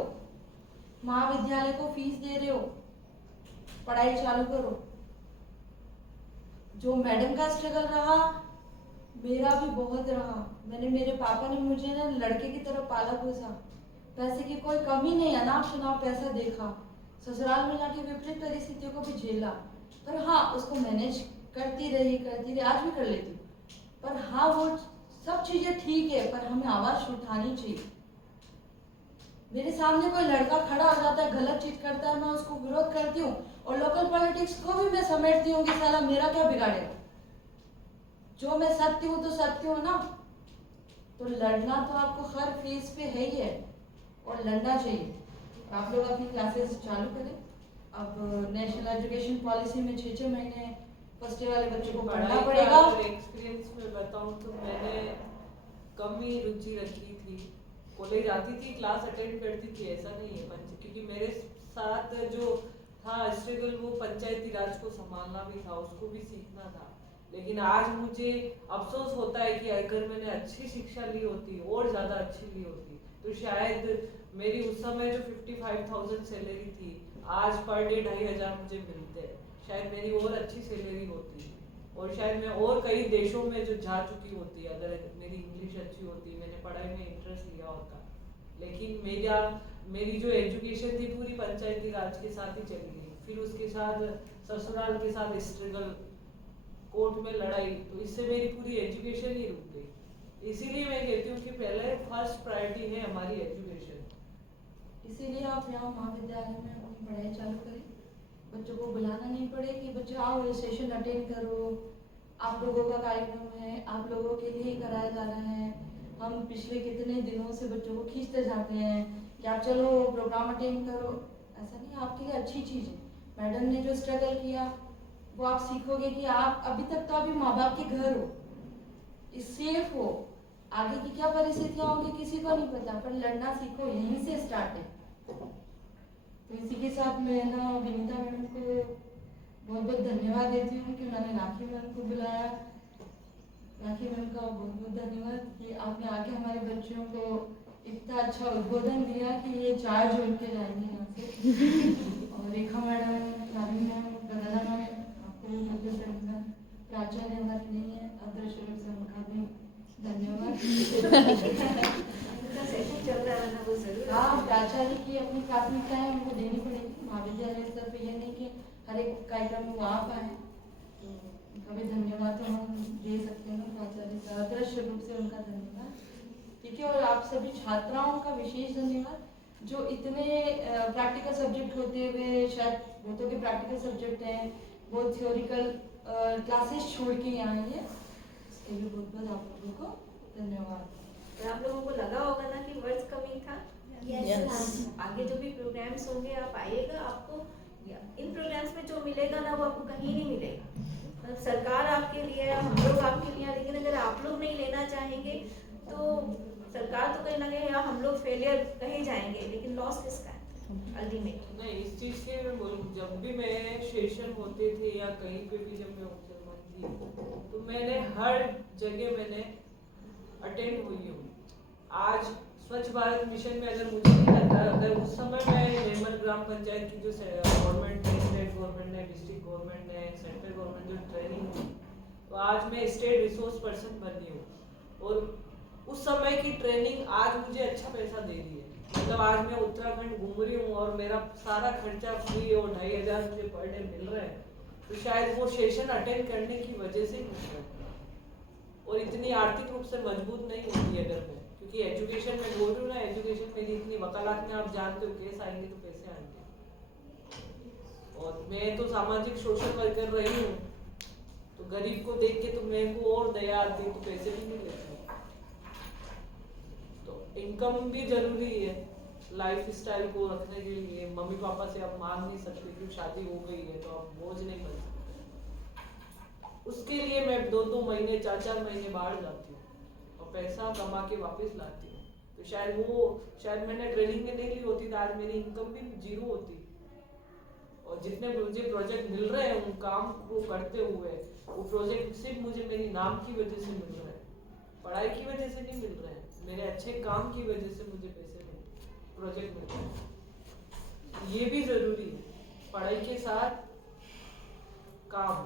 महाविद्यालय को फीस दे रहे हो, पढ़ाई चालू करो। जो मैडम का स्ट्रगल रहा, मेरा भी बहुत रहा। मेरे पापा ने मुझे ना लड़के की तरह पाला पोसा, पैसे की कोई कमी नहीं, अनाप शनाप पैसा देखा, ससुराल में जाके विपरीत परिस्थितियों को भी झेला, पर हाँ उसको मैनेज करती रही, आज भी कर लेती हूँ। पर हाँ वो सब चीजें ठीक है, पर हमें आवाज उठानी चाहिए। मेरे सामने कोई लड़का खड़ा हो जाता है, गलत चीज करता है, मैं उसको विरोध करती हूँ और लोकल पॉलिटिक्स को भी मैं समेटती हूँ कि साला मेरा क्या बिगाड़ेगा, जो मैं सत्य हूँ तो सत्य हूँ ना। तो लड़ना तो आपको हर फेज पे है ही है और लड़ना चाहिए। आप लोग अपनी क्लासेस चालू करें। अब नेशनल एजुकेशन पॉलिसी में 6-6 महीने फर्स्ट ईयर वाले बच्चों को पढ़ना पड़ेगा। एक्सपीरियंस में बताऊं तो मैंने कम ही रुचि रखी थी कॉलेज आती थी, क्लास अटेंड करती थी, ऐसा नहीं है क्योंकि मेरे साथ जो था स्ट्रगल वो पंचायती राज को संभालना भी था, उसको भी सीखना था। लेकिन आज मुझे अफसोस होता है कि अगर मैंने अच्छी शिक्षा ली होती और ज़्यादा अच्छी ली होती तो शायद मेरी उस समय जो 55,000 सैलरी थी, आज पर डे 2,500 मुझे मिलते, शायद मेरी और अच्छी सैलरी होती और शायद मैं और कई देशों में जो जा चुकी होती अगर मेरी इंग्लिश अच्छी होती, मैंने पढ़ाई में इंटरेस्ट लिया होता। लेकिन मेरी जो एजुकेशन थी पूरी पंचायती राज के साथ ही चली गई, फिर उसके साथ ससुराल के साथ स्ट्रगल, कोर्ट में लड़ाई, तो इससे मेरी पूरी एजुकेशन ही रुक गई। इसीलिए मैं कहती हूँ कि पहले फर्स्ट प्रायोरिटी है हमारी एजुकेशन। इसीलिए आप यहाँ महाविद्यालय में अपनी पढ़ाई चालू करें, बच्चों को बुलाना नहीं पड़े कि बच्चे आओ रजिस्ट्रेशन अटेंड करो, आप लोगों का कार्यक्रम है, आप लोगों के लिए ही कराया जा रहा है। हम पिछले कितने दिनों से बच्चों को खींचते जाते हैं कि आप चलो प्रोग्राम अटेंड करो, ऐसा नहीं, आपके लिए अच्छी चीज़ है। मैडम ने जो स्ट्रगल किया वो आप सीखोगे कि आप अभी तक तो अभी माँ बाप के घर हो, सेफ हो, आगे की क्या परिस्थितियाँ होंगी किसी को नहीं पता, पर लड़ना सीखो, यहीं से स्टार्ट है। तो इसी के साथ मैं ना विनीता मैडम को बहुत बहुत धन्यवाद देती हूँ कि उन्होंने राखी मैम को बुलाया। राखी मैम का बहुत बहुत धन्यवाद कि आपने आके हमारे बच्चों को इतना अच्छा उद्बोधन दिया कि ये 4 जोड़ के जाएंगे यहाँ से। और रेखा मैडम, रानी मैम, गंगा मैम, आपको भी बहुत बहुत धन्यवाद। प्राचार्य हमारी नहीं है, अदृश्य रूप से उनका भी धन्यवाद। सेशन चल रहा है ना, वो जरूर। हाँ, प्राचार्य की अपनी प्राथमिकताएं हमको देनी पड़ेगी। महाविद्यालय स्तर पे ये नहीं कि हर एक कार्यक्रम में वो आ पाए, उनका भी धन्यवाद तो हम दे सकते हैं प्राचार्य का, अदृश्य रूप से उनका धन्यवाद, ठीक है। और आप सभी छात्राओं का विशेष धन्यवाद जो इतने प्रैक्टिकल सब्जेक्ट होते हुए, शायद बहुतों के प्रैक्टिकल सब्जेक्ट हैं, बहुत थ्योरिकल क्लासेस छोड़ के यहाँ आए हैं, इसके लिए बहुत बहुत आप लोगों को धन्यवाद। तो आप लोगों को लगा होगा ना कि वर्ड्स कमी था। आगे जो भी प्रोग्राम्स होंगे आप आइएगा, आपको इन प्रोग्राम्स में जो मिलेगा ना वो आपको कहीं नहीं मिलेगा। मतलब सरकार आपके लिए है, हम लोग आपके लिए हैं, लेकिन अगर आप लोग नहीं लेना चाहेंगे तो सरकार तो कहीं ना कहीं, या हम लोग फेलियर कहीं जाएंगे, लेकिन लॉस किसका है अल्टीमेट? नहीं, इस चीज़ से मैं बोलूँ, जब भी मैं सेशन होते थे या कहीं पे भी जब मैं ऑब्जर्वर थी तो मैंने हर जगह मैंने अटेंड हुई हूँ। आज स्वच्छ भारत मिशन में अगर मुझे नहीं लगता, अगर उस समय मैं निर्मल ग्राम पंचायत की जो गवर्नमेंट ने, स्टेट गवर्नमेंट ने, डिस्ट्रिक्ट गवर्नमेंट ने, सेंट्रल गवर्नमेंट जो ट्रेनिंग हुई, तो आज मैं स्टेट रिसोर्स पर्सन बनी हूँ। और उस समय की ट्रेनिंग आज मुझे अच्छा पैसा दे रही है। मतलब आज मैं उत्तराखंड घूम रही हूँ और मेरा सारा खर्चा फ्री और 2,500 मुझे पर डे मिल रहा है, तो शायद वो सेशन अटेंड करने की वजह से मिल रहा है। और इतनी आर्थिक रूप से मजबूत नहीं होती अगर मैं, क्योंकि एजुकेशन में बोल रही हूँ ना, एजुकेशन मेरी इतनी वकालत में आप जानते हो केस आएंगे तो पैसे आएंगे। और मैं तो सामाजिक सोशल वर्कर रही हूँ, तो गरीब को देख के तो मेरे को और दया आती, तो पैसे भी नहीं लेते। तो इनकम भी जरूरी है लाइफ स्टाइल को रखने के लिए। मम्मी पापा से आप मांग नहीं सकते कि शादी हो गई है तो आप बोझ नहीं बन सकते। उसके लिए मैं 2-2 महीने 4-4 महीने बाहर जाती हूँ और पैसा कमा के वापस लाती हूँ। तो शायद मैंने ट्रेनिंग में नहीं ली होती तो आज मेरी इनकम भी 0 होती। और जितने मुझे प्रोजेक्ट मिल रहे हैं उन काम को करते हुए, वो प्रोजेक्ट सिर्फ मुझे मेरी नाम की वजह से मिल रहा है, पढ़ाई की वजह से नहीं मिल रहे हैं, मेरे अच्छे काम की वजह से मुझे पैसे प्रोजेक्ट मिल रहे हैं। ये भी जरूरी है, पढ़ाई के साथ काम।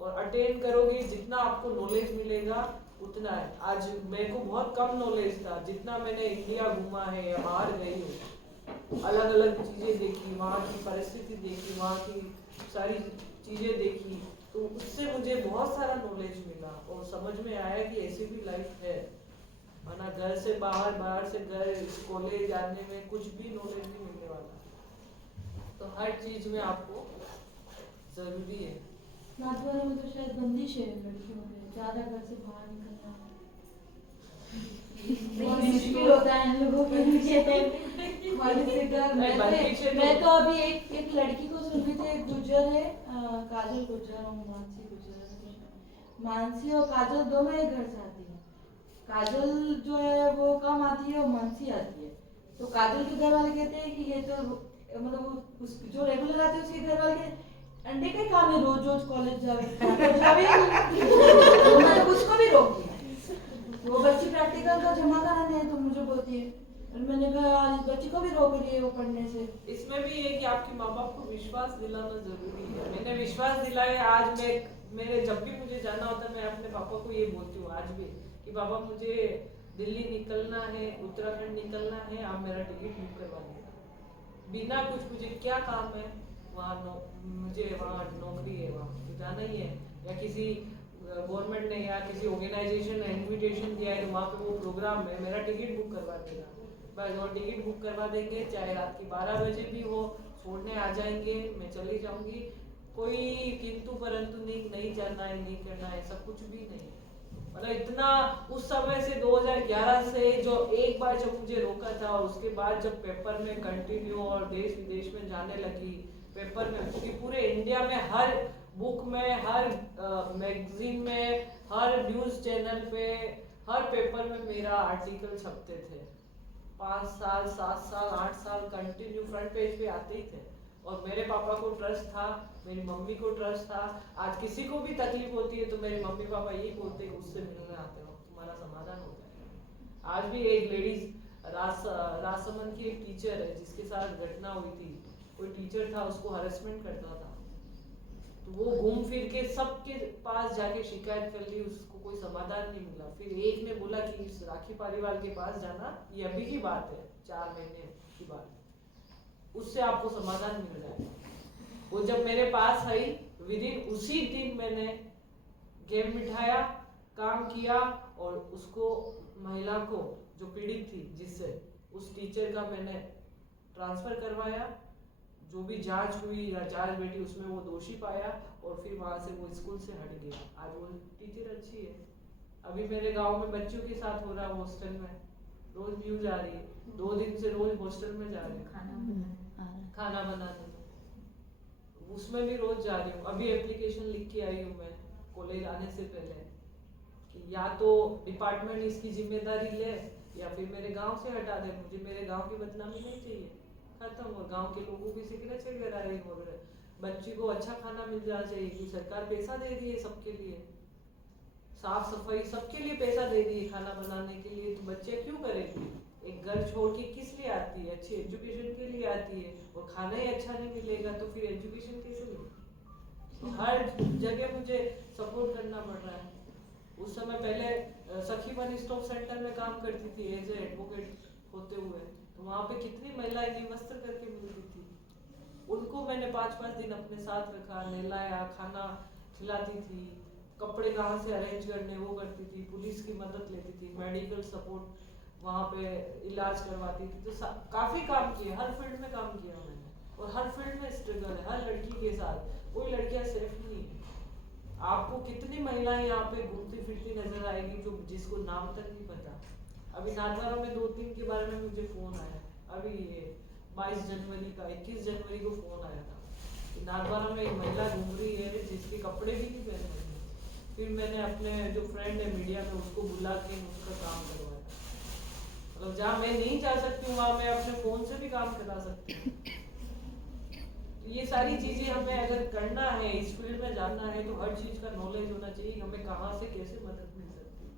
और अटेंड करोगे जितना आपको नॉलेज मिलेगा उतना है। आज मेरे को बहुत कम नॉलेज था, जितना मैंने इंडिया घूमा है या बाहर गई हूँ, अलग अलग चीज़ें देखी, वहाँ की परिस्थिति देखी, वहाँ की सारी चीज़ें देखी, तो उससे मुझे बहुत सारा नॉलेज मिला और समझ में आया कि ऐसी भी लाइफ है। वरना घर से बाहर, बाहर से घर, कॉलेज आने में कुछ भी नॉलेज नहीं मिलने वाला। तो हर चीज़ में आपको ज़रूरी है। नाथद्वारा में तो शायद बंदिश है लड़कियों में, ज्यादा घर से बाहर निकलना बहुत मुश्किल होता है इन लोगों के लिए। मैं तो अभी एक लड़की को सुन रही थी, एक गुज्जर है, काजल गुज्जर और मानसी गुज्जर। मानसी और काजल दोनों एक घर से आती है, काजल जो है वो कम आती है और मानसी आती है। तो काजल के घर वाले कहते हैं कि ये तो मतलब उस जो रेगुलर आते हैं उसके घर वाले कहते अंडे के काम है, रोज रोज कॉलेज जावे तो मैंने उसको भी रोक दिया। वो बच्ची प्रैक्टिकल का जमा कराने है तो मुझे बोलती है, और मैंने कहा इस बच्ची को भी रोक रही है वो पढ़ने से। इसमें भी है कि आपके माँ बाप को विश्वास दिलाना जरूरी है। मैंने विश्वास दिलाया। आज मेरे जब भी मुझे जाना होता है मैं अपने पापा को ये बोलती हूँ आज भी कि पापा मुझे दिल्ली निकलना है, उत्तराखंड निकलना है, आप मेरा टिकट बुक करवा देना। बिना कुछ मुझे क्या काम है वहाँ, मुझे वहाँ नौकरी है, वहाँ तो जाना ही है, या किसी गवर्नमेंट ने या किसी ऑर्गेनाइजेशन ने इनविटेशन दिया है तो वहाँ पे वो प्रोग्राम है, मेरा टिकट बुक करवा देना। बस और टिकट बुक करवा देंगे, चाहे रात की 12 बजे भी हो, छोड़ने आ जाएंगे, मैं चली जाऊंगी। कोई किंतु परंतु नहीं जाना है, नहीं करना है, सब कुछ भी नहीं। मतलब इतना उस समय से 2011 से जो एक बार जब मुझे रोका था और उसके बाद जब पेपर में कंटिन्यू और देश विदेश में जाने लगी पेपर में, क्योंकि पूरे इंडिया में हर बुक में, हर मैगजीन में, हर न्यूज चैनल पे, हर पेपर में मेरा आर्टिकल छपते थे। 5 साल, 7 साल, 8 साल कंटिन्यू फ्रंट पेज पे आते ही थे। और मेरे पापा को ट्रस्ट था, मेरी मम्मी को ट्रस्ट था। आज किसी को भी तकलीफ होती है तो मेरे मम्मी पापा यही बोलते हैं कि उससे मिलने आते हो, तुम्हारा समाधान हो जाएगा। आज भी एक लेडीज राजसमंद की एक टीचर है जिसके साथ घटना हुई थी। कोई टीचर था, उसको हरेसमेंट करता था, तो वो घूम फिर के सबके पास जाके शिकायत कर ली, उसको कोई समाधान नहीं मिला। फिर एक ने बोला कि इस राखी पालीवाल के पास जाना, ये अभी की बात है, 4 महीने की बात, उससे आपको समाधान मिल जाएगा। वो जब मेरे पास आई, विदिन उसी दिन मैंने गेम बिठाया, काम किया और उसको, महिला को जो पीड़ित थी जिससे, उस टीचर का मैंने ट्रांसफर करवाया। जो भी जांच हुई या जांच बैठी उसमें वो दोषी पाया और फिर वहां से वो स्कूल से हट गया। आज वो टीचर अच्छी है। अभी मेरे गांव में बच्चों के साथ हो रहा है, हॉस्टल में रोज न्यूज आ रही है, 2 दिन से रोज हॉस्टल में जा रही हूँ खाना बनाने, उसमें भी रोज जा रही हूँ। अभी एप्लीकेशन लिख के आई हूँ मैं कॉलेज आने से पहले कि या तो डिपार्टमेंट इसकी जिम्मेदारी ले या फिर मेरे गांव से हटा दे। मुझे मेरे गांव की बदनामी नहीं चाहिए, खत्म। और गांव के लोगों की सिग्नेचर कराई और बच्ची को अच्छा खाना मिल जाना चाहिए कि सरकार पैसा दे रही है सबके लिए, साफ सफाई सबके लिए पैसा दे रही है खाना बनाने के लिए, तो बच्चे क्यों करेंगे? एक घर छोड़ के किस लिए आती है? अच्छी एजुकेशन के लिए आती है, और खाना ही अच्छा नहीं मिलेगा तो फिर एजुकेशन कैसे मिलेगी? तो हर जगह मुझे सपोर्ट करना पड़ रहा है। उस समय पहले सखी वन स्टॉप सेंटर में काम करती थी एज ए एडवोकेट होते हुए, तो वहाँ पे कितनी महिलाएं निवस्त्र करके मिलती थी। उनको मैंने 5-5 दिन अपने साथ रखा, नहलाया, खाना खिलाती थी, कपड़े कहाँ से अरेंज करने वो करती थी, पुलिस की मदद लेती थी, मेडिकल सपोर्ट वहाँ पे इलाज करवाती थी। तो काफ़ी काम किया, हर फील्ड में काम किया मैंने, और हर फील्ड में स्ट्रगल है हर लड़की के साथ। कोई लड़कियाँ सेफ नहीं है। आपको कितनी महिलाएं यहाँ पे घूमती फिरती नजर आएगी जो जिसको नाम तक नहीं पता। अभी नाथद्वारा में 2-3 के बारे में मुझे फोन आया, अभी ये 22 जनवरी का, 21 जनवरी को फोन आया था कि नाथद्वारा में एक महिला घूम रही है जिसके कपड़े भी नहीं पहन रही। फिर मैंने अपने जो फ्रेंड है मीडिया में उसको बुला के उसका काम करवाया। मतलब जहाँ मैं नहीं जा सकती हूँ वहाँ मैं अपने फोन से भी काम करा सकती हूँ। ये सारी चीजें हमें अगर करना है, इस फील्ड में जाना है, तो हर चीज का नॉलेज होना चाहिए, हमें कहाँ से कैसे मदद मिल सकती है।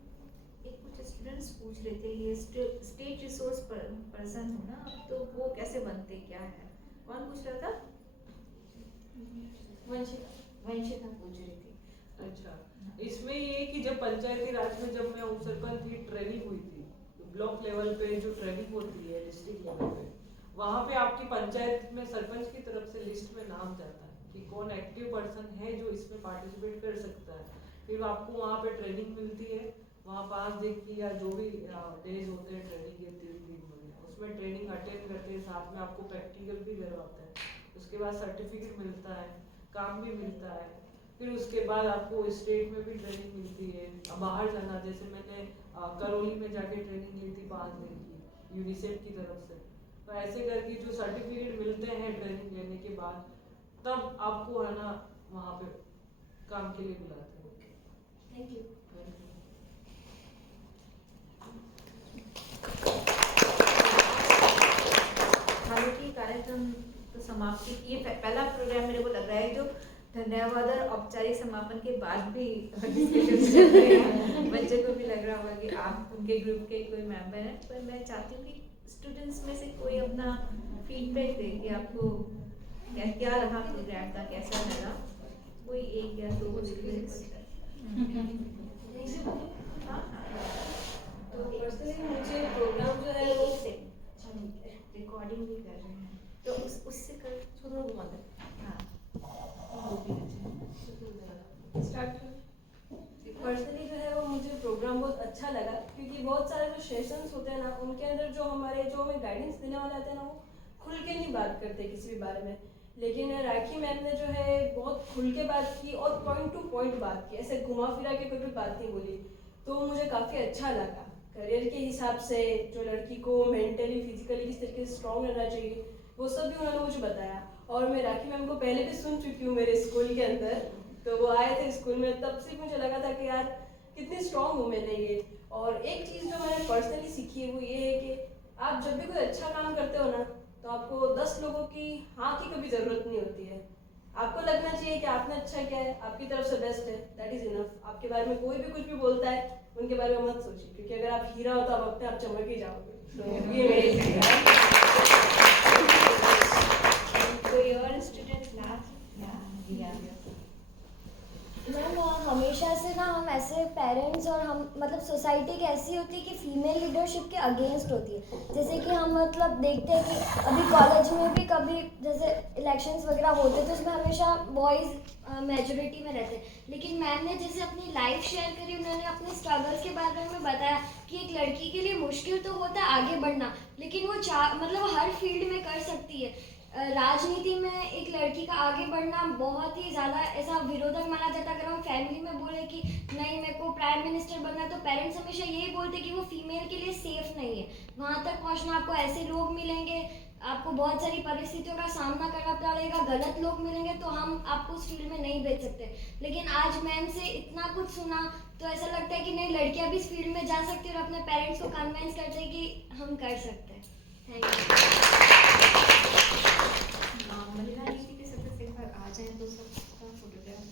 एक कुछ स्टूडेंट्स पूछ रहे थे, ये स्टेट रिसोर्स पर्सन हो ना, तो वो कैसे बनते, क्या है? कौन पूछ रहा था? वंशिका पूछ रही थी। अच्छा, इसमें ये कि जब पंचायती राज में जब मैं उपसरपंच थी, ट्रेनिंग हुई थी, ब्लॉक लेवल पे जो ट्रेनिंग होती है डिस्ट्रिक्ट लेवल पे, वहाँ पे आपकी पंचायत में सरपंच की तरफ से लिस्ट में नाम जाता है कि कौन एक्टिव पर्सन है जो इसमें पार्टिसिपेट कर सकता है। फिर आपको वहाँ पे ट्रेनिंग मिलती है, वहाँ 5 दिन की या जो भी डेज होते हैं ट्रेनिंग के 3 दिन वगैरह, उसमें ट्रेनिंग अटेंड करते हैं, साथ में आपको प्रैक्टिकल भी करवाता है। उसके बाद सर्टिफिकेट मिलता है, काम भी मिलता है। फिर उसके बाद आपको स्टेट में भी ट्रेनिंग मिलती है, बाहर जाना, जैसे मैंने करौली में जाके ट्रेनिंग ली थी 5 दिन की यूनिसेफ की तरफ से। तो ऐसे करके जो सर्टिफिकेट मिलते हैं ट्रेनिंग लेने के बाद, तब आपको है ना वहाँ पे काम के लिए बुलाते हैं। Thank you. कार्यक्रम तो समाप्ति ये पहला प्रोग्राम मेरे को लग रहा है जो धन्यवाद और औपचारिक समापन के बाद भी डिस्कशन चल रहे हैं। बच्चों को भी लग रहा होगा कि आप उनके ग्रुप के कोई मेंबर हैं, पर मैं चाहती हूँ कि स्टूडेंट्स में से कोई अपना फीडबैक दे कि आपको क्या रहा प्रोग्राम का, कैसा लगा, कोई एक या दो स्टूडेंट्स। तो पर्सनली मुझे प्रोग्राम जो है वो रिकॉर्डिंग भी कर रहे हैं तो उससे कर सुनो घुमा दे हाँ पर्सनली जो है वो मुझे प्रोग्राम बहुत अच्छा लगा, क्योंकि बहुत सारे जो सेशंस होते हैं ना उनके अंदर जो हमें गाइडेंस देने वाले आते हैं ना वो खुल के नहीं बात करते किसी भी बारे में, लेकिन राखी मैम ने जो है बहुत खुल के बात की और पॉइंट टू पॉइंट बात की, ऐसे घुमा फिरा के कोई भी बात नहीं बोली। तो मुझे काफ़ी अच्छा लगा। करियर के हिसाब से जो लड़की को मेंटली फिजिकली किस तरीके से स्ट्रॉन्ग रहना चाहिए वो सब भी उन्होंने मुझे बताया। और मैं राखी मैम को पहले भी सुन चुकी हूँ मेरे स्कूल के अंदर, तो वो आए थे स्कूल में, तब से मुझे लगा था कि यार कितनी स्ट्रॉन्ग वुमेन है ये। और एक चीज़ जो मैंने पर्सनली सीखी है वो ये है कि आप जब भी कोई अच्छा काम करते हो ना तो आपको 10 लोगों की हाँ की कभी ज़रूरत नहीं होती है। आपको लगना चाहिए कि आपने अच्छा किया है, आपकी तरफ से बेस्ट है, दैट इज़ इनफ। आपके बारे में कोई भी कुछ भी बोलता है उनके बारे में मत सोचिए, क्योंकि अगर आप हीरा हो तो आप अपने आप चमक ही जाओगे। तो ये मेरी कोई और स्टूडेंट लास्ट या मैम हमेशा से ना हम ऐसे पेरेंट्स और हम मतलब सोसाइटी की ऐसी होती है कि फीमेल लीडरशिप के अगेंस्ट होती है। जैसे कि हम मतलब देखते हैं कि अभी कॉलेज में भी कभी जैसे इलेक्शंस वगैरह होते हैं तो उसमें हमेशा बॉयज़ मेजोरिटी में रहते हैं, लेकिन मैम ने जैसे अपनी लाइफ शेयर करी, उन्होंने अपने स्ट्रगल्स के बारे में बताया कि एक लड़की के लिए मुश्किल तो होता है आगे बढ़ना, लेकिन वो मतलब हर फील्ड में कर सकती है। राजनीति में एक लड़की का आगे बढ़ना बहुत ही ज़्यादा ऐसा विरोधक माना जाता है। अगर हम फैमिली में बोले कि नहीं मेरे को प्राइम मिनिस्टर बनना है तो पेरेंट्स हमेशा यही बोलते कि वो फीमेल के लिए सेफ नहीं है। वहाँ तक पहुँचना आपको ऐसे लोग मिलेंगे, आपको बहुत सारी परिस्थितियों का सामना करना पड़ेगा, गलत लोग मिलेंगे, तो हम आपको उस फील्ड में नहीं भेज सकते। लेकिन आज मैम से इतना कुछ सुना तो ऐसा लगता है कि नहीं, लड़कियाँ भी इस फील्ड में जा सकती है और अपने पेरेंट्स को कन्विंस करते हैं कि हम कर सकते हैं। Thank you. महिला नीति के सदस्य एक बार आ जाए तो सबका फोटोग्राफ